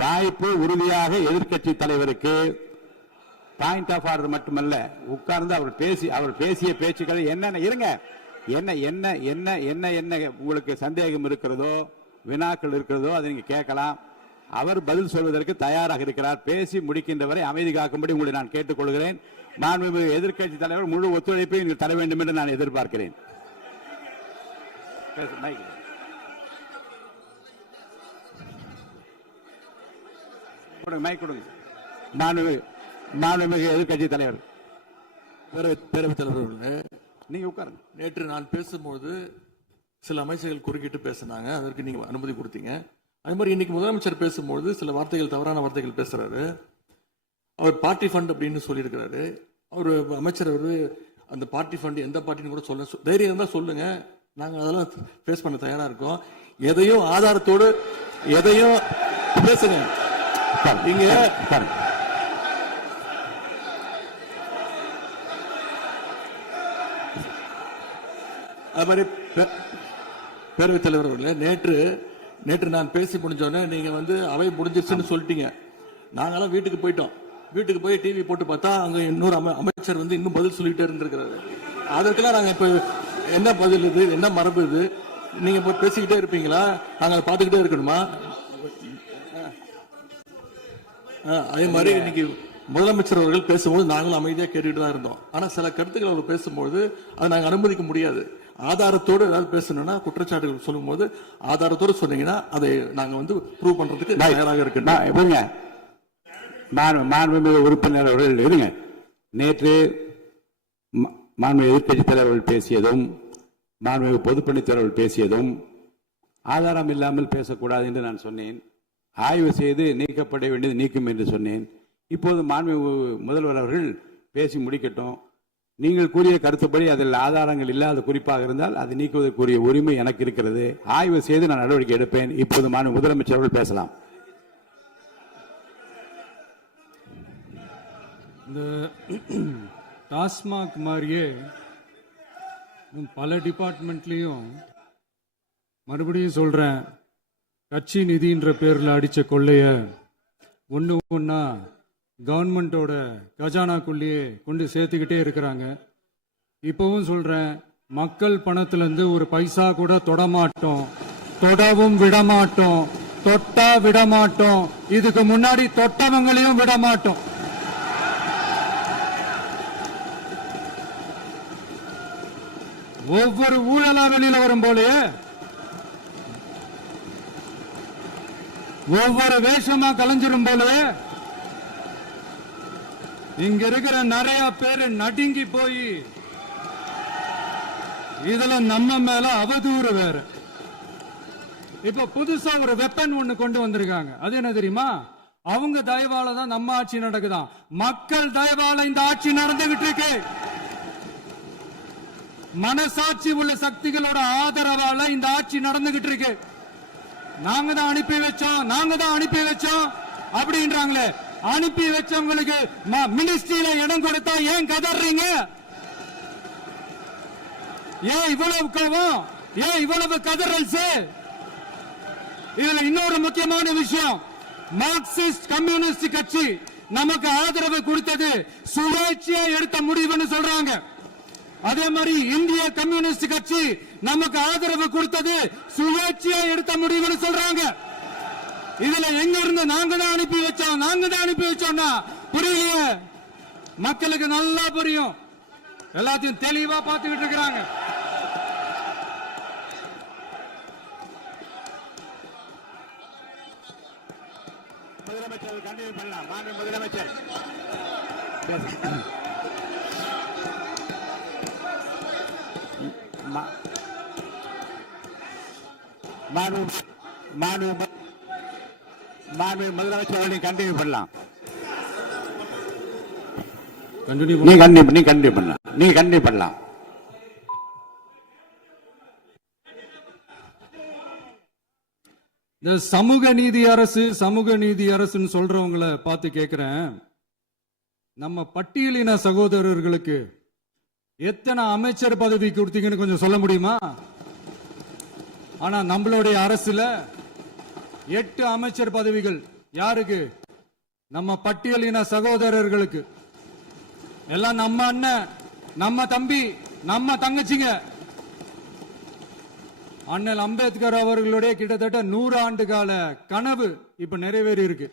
வாய்ப்பு உறுதியாக எதிர்க்கட்சி தலைவருக்கு பாயிண்ட் ஆஃப் ஆர்டர் மட்டுமல்ல, உட்கார்ந்து அவர் பேசிய பேச்சுக்கள் என்னென்ன இருங்க, என்ன என்ன என்ன என்ன என்ன உங்களுக்கு சந்தேகம் இருக்கிறதோ, வினாக்கள் இருக்கிறதோ அதை நீங்க கேட்கலாம். அவர் பதில் சொல்வதற்கு தயாராக இருக்கிறார். பேசி முடிக்கின்ற வரை அமைதி காக்கும்படி உங்களை நான் கேட்டுக்கொள்கிறேன். மாண்புமிகு எதிர்க்கட்சி தலைவர் முழு ஒத்துழைப்பை நீங்கள் தர வேண்டும் என்று நான் எதிர்பார்க்கிறேன். மைக் கொடுங்க. மாண்புமிகு எதிர்க்கட்சி தலைவர், பேரவைத் தலைவர், நீங்க உட்காருங்க. நேற்று நான் பேசும்போது சில அமைச்சர்கள் குறுக்கிட்டு பேசினாங்க, அதற்கு நீங்க அனுமதி கொடுத்தீங்க. அது மாதிரி இன்னைக்கு முதலமைச்சர் பேசும்போது சில வார்த்தைகள், தவறான வார்த்தைகள் பேசுறாரு. அவர் பார்ட்டி ஃபண்ட் அப்படின்னு சொல்லியிருக்கிறாரு. அவர் அமைச்சர் அந்த பார்ட்டி ஃபண்ட் எந்த பார்ட்டின்னு கூட சொல்ல தைரியம் இருந்தா சொல்லுங்க, நாங்க அதெல்லாம் ஃபேஸ் பண்ண தயாரா இருக்கோம். எதையும் ஆதாரத்தோடு எதையும் பேசுங்க. நீங்க அது மாதிரி பேரவைத் தலைவர் அவர்களே, நேற்று நான் பேசி முடிஞ்சோடனே நீங்க அவை முடிஞ்சிருச்சுன்னு சொல்லிட்டீங்க. நாங்கெல்லாம் வீட்டுக்கு போயிட்டோம். வீட்டுக்கு போய் டிவி போட்டு பார்த்தா அங்க இன்னொரு அமைச்சர் இன்னும் பதில் சொல்லிட்டே இருந்திருக்கிறாரு. அதற்கெல்லாம் நாங்க இப்ப என்ன பதில் இது, என்ன மரபு இது? நீங்க போய் பேசிக்கிட்டே இருப்பீங்களா? நாங்க அதை பார்த்துக்கிட்டே இருக்கணுமா? அதே மாதிரி இன்னைக்கு முதலமைச்சர் அவர்கள் பேசும்போது நாங்களும் அமைதியா கேட்டுட்டு தான் இருந்தோம். ஆனா சில கருத்துக்கள் அவர் பேசும்போது அதை நாங்க அனுமதிக்க முடியாது. ஆதாரத்தோடு ஏதாவது பேசணும்னா, குற்றச்சாட்டுகள் சொல்லும் போது ஆதாரத்தோடு சொன்னீங்கன்னா அதை நாங்க ப்ரூவ் பண்றதுக்கு தயாராக இருக்கு. மாண்புமிகு உறுப்பினர் அவர்கள் இருங்க. நேற்று மாண்புமிகு எதிர்க்கட்சி தலைவர்கள் பேசியதும், மாண்புமிகு பொதுப்பணித் தலைவர்கள் பேசியதும் ஆதாரம் இல்லாமல் பேசக்கூடாது என்று நான் சொன்னேன். ஆய்வு செய்து நீக்கப்பட வேண்டியது நீக்கும் என்று சொன்னேன். இப்போது மாண்புமிகு முதல்வர் அவர்கள் பேசி முடிக்கட்டும். நீங்கள் கூறிய கருத்துப்படி அதில் ஆதாரங்கள் இல்லாத குறிப்பாக இருந்தால் அதை நீக்குவதற்குரிய உரிமை எனக்கு இருக்கிறது. ஆய்வு செய்து நான் நடவடிக்கை எடுப்பேன். இப்போது மாண்புமிகு முதலமைச்சர் அவர்கள் பேசலாம். இந்த டாஸ்மாக் மாதிரியே பல டிபார்ட்மெண்ட்லயும், மறுபடியும் சொல்றேன், கட்சி நிதின்ற பேர்ல அடிச்ச கொள்ளைய ஒன்னா கவர்மெண்டோட கஜானாக்குள்ளேயே கொண்டு சேர்த்துக்கிட்டே இருக்கிறாங்க. இப்பவும் சொல்றேன், மக்கள் பணத்திலிருந்து ஒரு பைசா கூட தொடமாட்டோம், தொடவும் விடமாட்டோம், தொட்டா விடமாட்டோம். இதுக்கு முன்னாடி தொட்டவங்களையும் விடமாட்டோம். ஒவ்வொரு ஊழலா வெளியில வரும் போலயே, ஒவ்வொரு வேஷமா கலைஞ்சிரும் போலயே இங்க இருக்கிற நிறைய பேரு நடுங்கி போய் இதுல நம்ம மேல அவதூறு வேற. இப்ப புதுசா ஒரு வெப்பன் ஒண்ணு கொண்டு வந்திருக்காங்க. அது என்ன தெரியுமா? அவங்க தயவால தான் நம்ம ஆட்சி நடக்குதாம். மக்கள் தயவால இந்த ஆட்சி நடந்துகிட்டு இருக்கு. மனசாட்சி உள்ள சக்திகளோட ஆதரவால இந்த ஆட்சி நடந்துகிட்டு இருக்கு. நாங்க தான் அனுப்பி வச்சோம் அப்படின்றாங்களே. அனுப்பி வச்சவங்களுக்கு மினிஸ்ட்ரியில இடம் கொடுத்தா ஏன் கதறீங்க? ஏன் இவ்வளவு கோவம்? ஏன் இவ்வளவு கதறல்ஸ்? இதுல இன்னொரு முக்கியமான விஷயம், மார்க்சிஸ்ட் கம்யூனிஸ்ட் கட்சி நமக்கு ஆதரவு கொடுத்தது சுயேட்சையா எடுத்த முடிவுன்னு சொல்றாங்க. அதே மாதிரி இந்திய கம்யூனிஸ்ட் கட்சி நமக்கு ஆதரவு கொடுத்தது சுயேட்சையா எடுத்த முடிவுன்னு சொல்றாங்க. இதுல எங்க இருந்து நாங்க தான் அனுப்பி வச்சோம்னா புரியலையே. மக்களுக்கு நல்லா புரியும், எல்லாத்தையும் தெளிவா பார்த்துக்கிட்டு இருக்கிறாங்க. முதலமைச்சர் கண்டினியூ பண்ணலாம். மாண்பு முதலமைச்சர் மாண்பு முதலமைச்சர் அவர்கள் கண்டினியூ பண்ணலாம். நீ கண்டினியூ பண்ணலாம். இந்த சமூக நீதி அரசுன்னு சொல்றவங்கள பார்த்து கேட்கிறேன், நம்ம பட்டியலின சகோதரர்களுக்கு எத்தனை அமைச்சர் பதவி கொடுத்தீங்கன்னு கொஞ்சம் சொல்ல முடியுமா? ஆனா நம்மளுடைய அரசுல 8 அமைச்சர் பதவிகள் யாருக்கு? நம்ம பட்டியலின சகோதரர்களுக்கு. எல்லாம் நம்ம அண்ணன், நம்ம தம்பி, நம்ம தங்கச்சிங்க. அண்ணல் அம்பேத்கர் அவர்களுடைய கிட்டத்தட்ட 100 ஆண்டு கால கனவு இப்ப நிறைவேறி இருக்கு.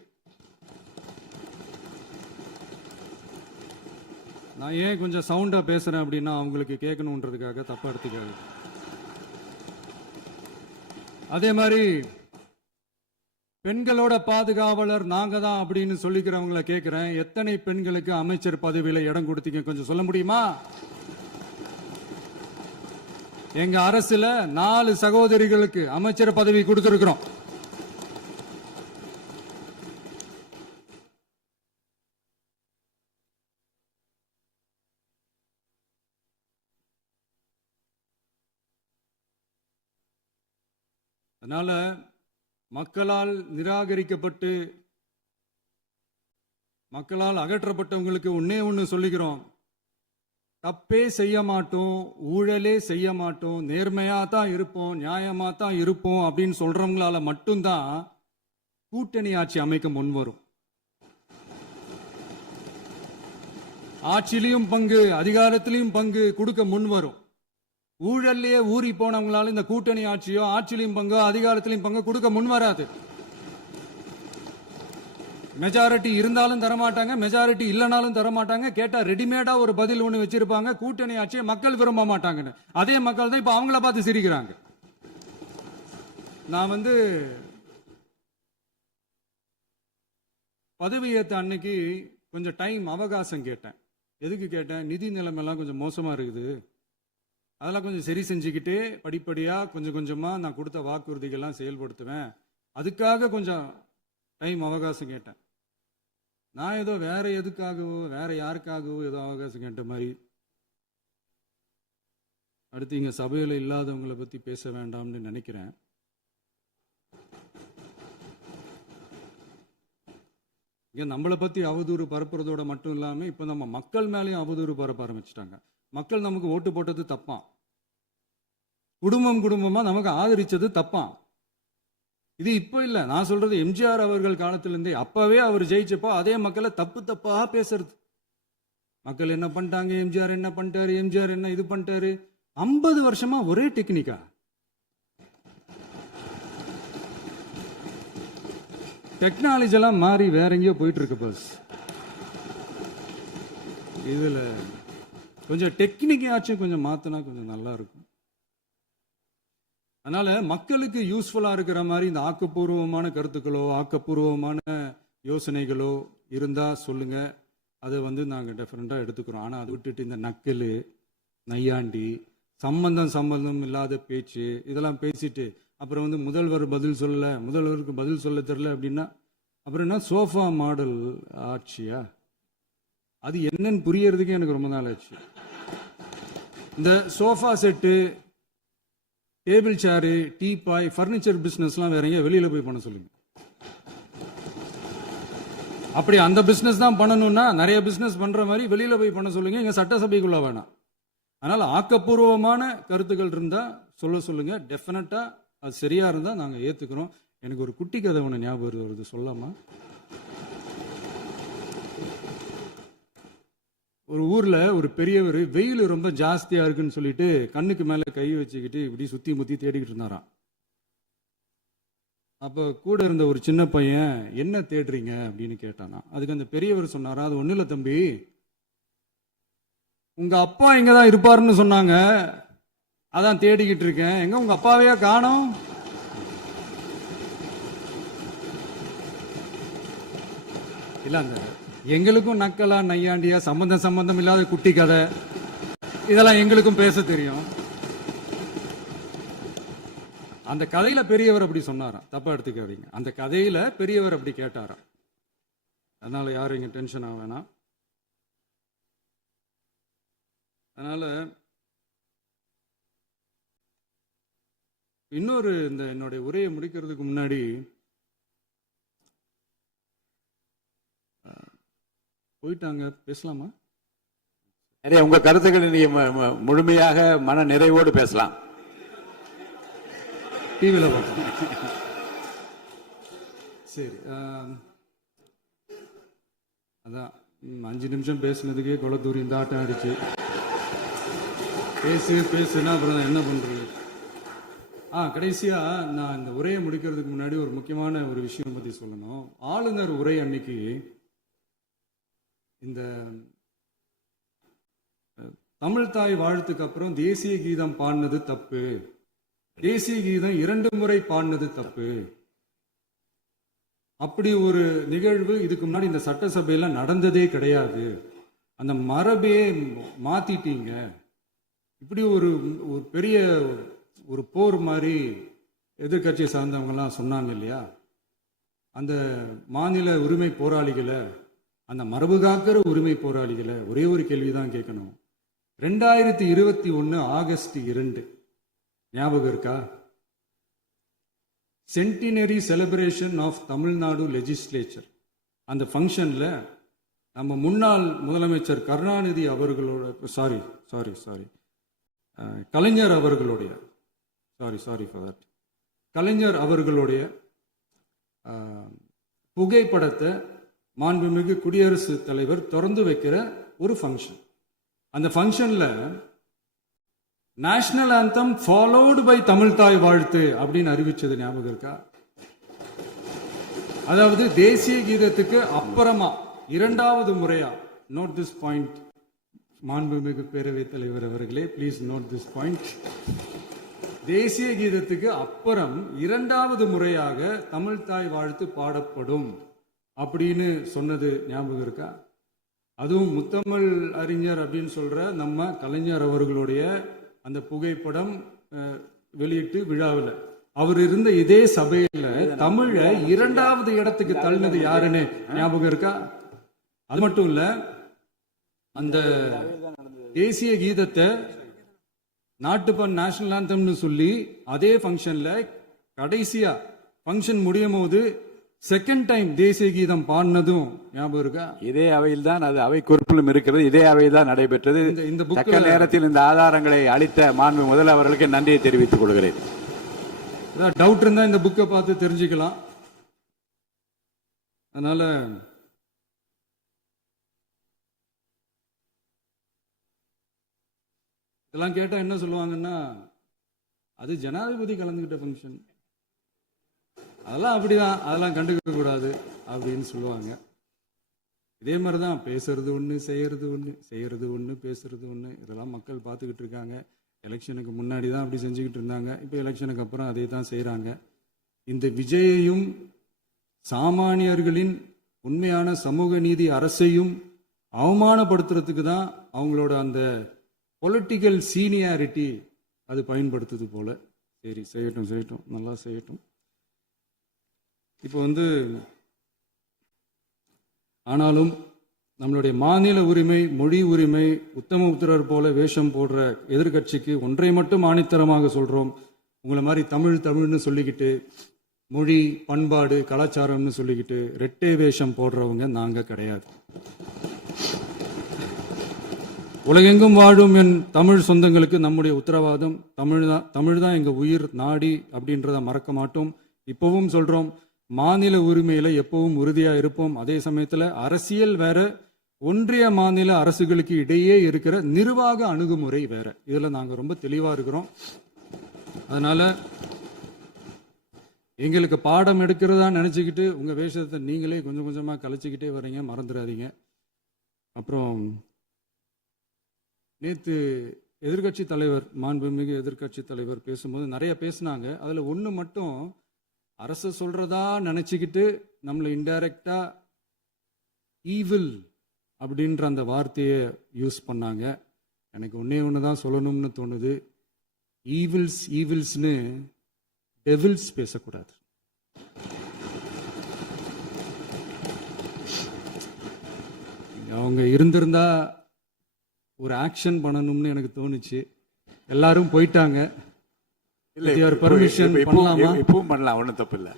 நான் ஏன் கொஞ்சம் சவுண்டா பேசுறேன் அப்படின்னா அவங்களுக்கு கேட்கணுன்றதுக்காக தப்பா எடுத்துக்காது. அதே மாதிரி பெண்களோட பாதுகாவலர் நாங்க தான் அப்படின்னு சொல்லிக்கிறவங்களை கேட்கிறேன், எத்தனை பெண்களுக்கு அமைச்சர் பதவியில இடம் கொடுத்தீங்க கொஞ்சம் சொல்ல முடியுமா? எங்க அரசுல 4 சகோதரிகளுக்கு அமைச்சர் பதவி கொடுத்திருக்கிறோம். அதனால மக்களால் நிராகரிக்கப்பட்டு மக்களால் அகற்றப்பட்டவங்களுக்கு ஒண்ணு சொல்லிக்கிறோம், தப்பே செய்ய மாட்டோம், ஊழலே செய்ய மாட்டோம், நேர்மையா தான் இருப்போம், நியாயமா தான் இருப்போம் அப்படின்னு சொல்றவங்களால மட்டும்தான் கூட்டணி ஆட்சி அமைக்க முன் வரும். ஆட்சியிலையும் பங்கு, அதிகாரத்திலையும் பங்கு கொடுக்க முன் வரும். ஊழல்லையே ஊறி போனவங்களால இந்த கூட்டணி ஆட்சியோ ஆட்சியிலையும் பங்கு அதிகாரத்திலையும் பங்கு கொடுக்க முன் வராது. மெஜாரிட்டி இருந்தாலும் தரமாட்டாங்க, மெஜாரிட்டி இல்லைனாலும் தரமாட்டாங்க. கேட்டா ரெடிமேடா ஒரு பதில் ஒண்ணு வச்சிருப்பாங்க, கூட்டணி ஆட்சியை மக்கள் விரும்ப மாட்டாங்கன்னு. அதே மக்கள் தான் இப்ப அவங்கள பார்த்து சிரிக்கிறாங்க. நான் பதவி ஏத்த அன்னைக்கு கொஞ்சம் டைம் அவகாசம் கேட்டேன். எதுக்கு கேட்டேன்? நிதி நிலைமைலாம் கொஞ்சம் மோசமா இருக்குது, அதெல்லாம் கொஞ்சம் சரி செஞ்சுக்கிட்டு படிப்படியா கொஞ்சம் கொஞ்சமா நான் கொடுத்த வாக்குறுதிகள்லாம் செயல்படுத்துவேன், அதுக்காக கொஞ்சம் டைம் அவகாசம் கேட்டேன். நான் ஏதோ வேற எதுக்காகவோ வேற யாருக்காகவோ ஏதோ அவகாசம் கேட்ட மாதிரி. அடுத்து இங்க சபையில இல்லாதவங்களை பத்தி பேச வேண்டாம்னு நினைக்கிறேன். இங்க நம்மளை பத்தி அவதூறு பரப்புறதோட மட்டும் இல்லாம இப்ப நம்ம மக்கள் மேலேயும் அவதூறு பரப்ப ஆரம்பிச்சிட்டாங்க. மக்கள் நமக்கு ஓட்டு போட்டது தப்பான், குடும்பமா நமக்கு ஆதரிச்சது தப்பான். இது இப்ப இல்ல, நான் சொல்றது எம்ஜிஆர் அவர்கள் காலத்திலிருந்தே. அப்பவே அவர் ஜெயிச்சப்போ அதே மக்களை தப்பா பேசுறது. மக்கள் என்ன பண்ணிட்டாங்க, எம்ஜிஆர் என்ன பண்ணிட்டாரு, எம்ஜிஆர் என்ன இது பண்ணிட்டாரு. 50 வருஷமா ஒரே டெக்னிக்கா. டெக்னாலஜி எல்லாம் மாறி வேற எங்கேயோ போயிட்டு இருக்கு பஸ். இதுல கொஞ்சம் டெக்னிக்காச்சும் கொஞ்சம் மாத்தினா கொஞ்சம் நல்லா இருக்கும். அதனால மக்களுக்கு யூஸ்ஃபுல்லா இருக்கிற மாதிரி இந்த ஆக்கப்பூர்வமான கருத்துக்களோ ஆக்கப்பூர்வமான யோசனைகளோ இருந்தா சொல்லுங்க, அதை நாங்க டெஃபரெண்டா எடுத்துக்கிறோம். ஆனா அதை விட்டுட்டு இந்த நக்கல் நையாண்டி சம்பந்தம் இல்லாத பேச்சு இதெல்லாம் பேசிட்டு அப்புறம் முதல்வர் பதில் சொல்லல, முதல்வருக்கு பதில் சொல்ல தெரியல அப்படின்னா அப்புறம் என்ன சோஃபா மாடல் ஆட்சியா? அது என்னன்னு புரியறதுக்கு எனக்கு ரொம்ப நாள் ஆச்சு. இந்த sofa set, table chair, teapoy, furniture பிசினஸ்லாம் வேற எங்க வெளியில போய் பண்ண சொல்லுங்க. அப்படி அந்த பிசினஸ் தான் பண்ணணும்னா நிறைய பிசினஸ் பண்ற மாதிரி வெளியில போய் பண்ண சொல்லுங்க, இங்க சட்டசபைக்குள்ள வேணாம். அதனால ஆக்கப்பூர்வமான கருத்துக்கள் இருந்தா சொல்லுங்க, டெஃபினட்டா அது சரியா இருந்தா நாங்க ஏத்துக்கிறோம். எனக்கு ஒரு குட்டி கதை ஒன்று ஞாபகம் வருது, சொல்லாமா? ஒரு ஊர்ல ஒரு பெரியவர் வெயில் ரொம்ப ஜாஸ்தியா இருக்குன்னு சொல்லிட்டு கண்ணுக்கு மேல கை வச்சுக்கிட்டு இப்படி சுத்தி முத்தி தேடிக்கிட்டு இருந்தாராம். அப்ப கூட இருந்த ஒரு சின்ன பையன் என்ன தேடுறீங்க அப்படின்னு கேட்டானா. அதுக்கு அந்த பெரியவர் சொன்னாரா, அது ஒண்ணு இல்ல தம்பி, உங்க அப்பா இங்கதான் இருப்பாருன்னு சொன்னாங்க, அதான் தேடிக்கிட்டு இருக்கேன். எங்க உங்க அப்பாவையா காணோம்? இல்ல அந்த எங்களுக்கும் நக்கலா நையாண்டியா சம்பந்தம் இல்லாத குட்டி கதை இதெல்லாம் எங்களுக்கும் பேச தெரியும். அந்த கதையில பெரியவர் அப்படி சொன்னாராம், தப்பா எடுத்துக்காதீங்க. அந்த கதையில பெரியவர் அப்படி கேட்டாராம். அதனால யாரும் இங்க டென்ஷன் ஆக வேணாம். அதனால இன்னொரு இந்த என்னுடைய உரையை முடிக்கிறதுக்கு முன்னாடி போயிட்டாங்க, பேசலாமா? நிறைய உங்க கருத்துக்களை நீங்க முழுமையாக மன நிறைவோடு பேசலாம். டிவியில பார்ப்போம். சரி, அதான் 5 நிமிஷம் பேசுனதுக்கே கொலத்தூரி இந்த ஆட்டம் ஆயிடுச்சு. பேசுனா அப்புறம் என்ன பண்றது? கடைசியா நான் இந்த உரையை முடிக்கிறதுக்கு முன்னாடி ஒரு முக்கியமான ஒரு விஷயம் பத்தி சொல்லணும். ஆளுநர் உரை அன்னைக்கு இந்த தமிழ் தாய் வாழ்த்துக்கு அப்புறம் தேசிய கீதம் பாடினது தப்பு, தேசிய கீதம் 2 முறை பாடினது தப்பு, அப்படி ஒரு நிகழ்வு இதுக்கு முன்னாடி இந்த சட்டசபையில நடந்ததே கிடையாது, அந்த மரபையே மாத்திட்டீங்க, இப்படி ஒரு பெரிய ஒரு போர் மாதிரி எதிர்கட்சியை சார்ந்தவங்கலாம் சொன்னாங்க இல்லையா? அந்த மாநில உரிமை போராளிகளை, அந்த மரபு காக்கிற உரிமை போராளிகளை ஒரே ஒரு கேள்விதான் கேட்கணும். 2021 ஆகஸ்ட் 2 ஞாபகம் இருக்கா? Centenary celebration of Tamil Nadu legislature. அந்த ஃபங்க்ஷன்ல நம்ம முன்னாள் முதலமைச்சர் கருணாநிதி அவர்களோட கலைஞர் அவர்களுடைய கலைஞர் அவர்களுடைய புகைப்படத்தை மாண்புமிகு குடியரசுத் தலைவர் திறந்து வைக்கிற ஒரு ஃபங்க்ஷன். அந்த ஃபங்க்ஷன்ல national anthem followed by Tamil Thai Vazhthu அப்படின்னு அறிவிச்சது ஞாபகம் இருக்கா? அதாவது தேசிய கீதத்துக்கு அப்புறமா 2வது முறையா, நோட் திஸ் பாயிண்ட் மாண்புமிகு பேரவைத் தலைவர் அவர்களே, ப்ளீஸ் நோட் திஸ் பாயிண்ட். தேசிய கீதத்துக்கு அப்புறம் 2வது முறையாக தமிழ் தாய் வாழ்த்து பாடப்படும் அப்படின்னு சொன்னது ஞாபகம் இருக்கா? அதுவும் முத்தமிழ் அறிஞர் அப்படின்னு சொல்ற நம்ம கலைஞர் அவர்களுடைய அந்த புகைப்படம் வெளியிட்டு விழாவில் அவர் இருந்த இதே சபையில தமிழ 2வது இடத்துக்கு தள்ளினது யாருன்னு ஞாபகம் இருக்கா? அது மட்டும் இல்ல, அந்த தேசிய கீதத்தை நாட்டுப்பண் நேஷனல் ஆந்தம்னு சொல்லி அதே ஃபங்க்ஷன்ல கடைசியா ஃபங்க்ஷன் முடியும் போது செகண்ட் டைம் தேசிய கீதம் பாடினதும் ஞாபகம் இருக்கா? இதே அவையில் தான், அது அவை குறிப்பிலும் இருக்கிறது, இதே அவையில் தான் நடைபெற்றது. இந்த தக்க நேரத்தில் இந்த ஆதாரங்களை அளித்த மாண்பு முதல் அவர்களுக்கு நன்றியை தெரிவித்துக் கொள்கிறேன். டவுட் இருந்தா இந்த புக்கை பார்த்து தெரிஞ்சுக்கலாம். அதனால இதெல்லாம் கேட்டா என்ன சொல்லுவாங்கன்னா, அது ஜனாதிபதி கலந்துகிட்ட ஃபங்க்ஷன், அதெல்லாம் அப்படிதான், அதெல்லாம் கண்டுக்க கூடாது அப்படின்னு சொல்லுவாங்க. இதே மாதிரிதான் பேசுறது ஒண்ணு, செய்யறது ஒண்ணு, பேசுறது ஒண்ணு. இதெல்லாம் மக்கள் பார்த்துக்கிட்டு இருக்காங்க. எலெக்ஷனுக்கு முன்னாடி தான் அப்படி செஞ்சுக்கிட்டு இருந்தாங்க, இப்போ எலெக்ஷனுக்கு அப்புறம் அதே தான் செய்யறாங்க. இந்த விஜயையும் சாமானியர்களின் உண்மையான சமூக நீதி அரசையும் அவமானப்படுத்துறதுக்கு தான் அவங்களோட அந்த பொலிட்டிக்கல் சீனியாரிட்டி அது பயன்படுத்துது போல. சரி, செய்யட்டும், நல்லா செய்யட்டும். இப்போ ஆனாலும் நம்மளுடைய மாநில உரிமை, மொழி உரிமை, உத்தமபுத்திரர் போல வேஷம் போடுற எதிர்கட்சிக்கு ஒன்றை மட்டும் ஆணித்தரமாக சொல்றோம். உங்களை மாதிரி தமிழ்னு சொல்லிக்கிட்டு, மொழி, பண்பாடு, கலாச்சாரம்னு சொல்லிக்கிட்டு ரெட்டை வேஷம் போடுறவங்க நாங்க கிடையாது. உலகெங்கும் வாழும் என் தமிழ் சொந்தங்களுக்கு நம்முடைய உத்தரவாதம் தமிழ் தான் எங்க உயிர் நாடி அப்படின்றத மறக்க மாட்டோம். இப்பவும் சொல்றோம், மாநில உரிமையில எப்பவும் உறுதியா இருப்போம். அதே சமயத்துல அரசியல் வேற, ஒன்றிய மாநில அரசுகளுக்கு இடையே இருக்கிற நிர்வாக அணுகுமுறை வேற. இதுல நாங்க ரொம்ப தெளிவா இருக்கிறோம். அதனால எங்களுக்கு பாடம் எடுக்கிறதா நினைச்சுக்கிட்டு உங்க வேஷத்தை நீங்களே கொஞ்சம் கொஞ்சமா கலைச்சிக்கிட்டே வர்றீங்க, மறந்துடாதீங்க. அப்புறம் நேற்று எதிர்கட்சி தலைவர், மாண்புமிகு எதிர்கட்சி தலைவர் பேசும்போது நிறைய பேசினாங்க. அதுல ஒண்ணு மட்டும், அரசு சொல்றதா நினைச்சுக்கிட்டு நம்மளை இன்டைரக்டா ஈவில் அப்படின்ற அந்த வார்த்தையை யூஸ் பண்ணாங்க. எனக்கு ஒன்னே ஒண்ணுதான் சொல்லணும்னு தோணுது. ஈவில்ஸ்னு டெவில்ஸ் பேசக்கூடாது. அவங்க இருந்திருந்தா ஒரு ஆக்ஷன் பண்ணணும்னு எனக்கு தோணுச்சு. எல்லாரும் போயிட்டாங்க. இல்ல, With your permission பண்ணலாமா? இப்பவும் பண்ணலாம், ஒன்றும் தப்பு இல்லை.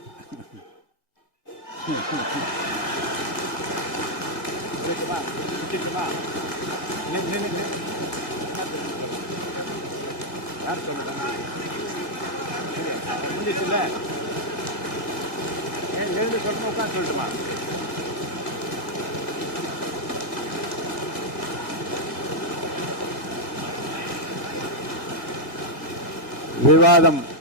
சொல்லட்டுமா? விவாதம்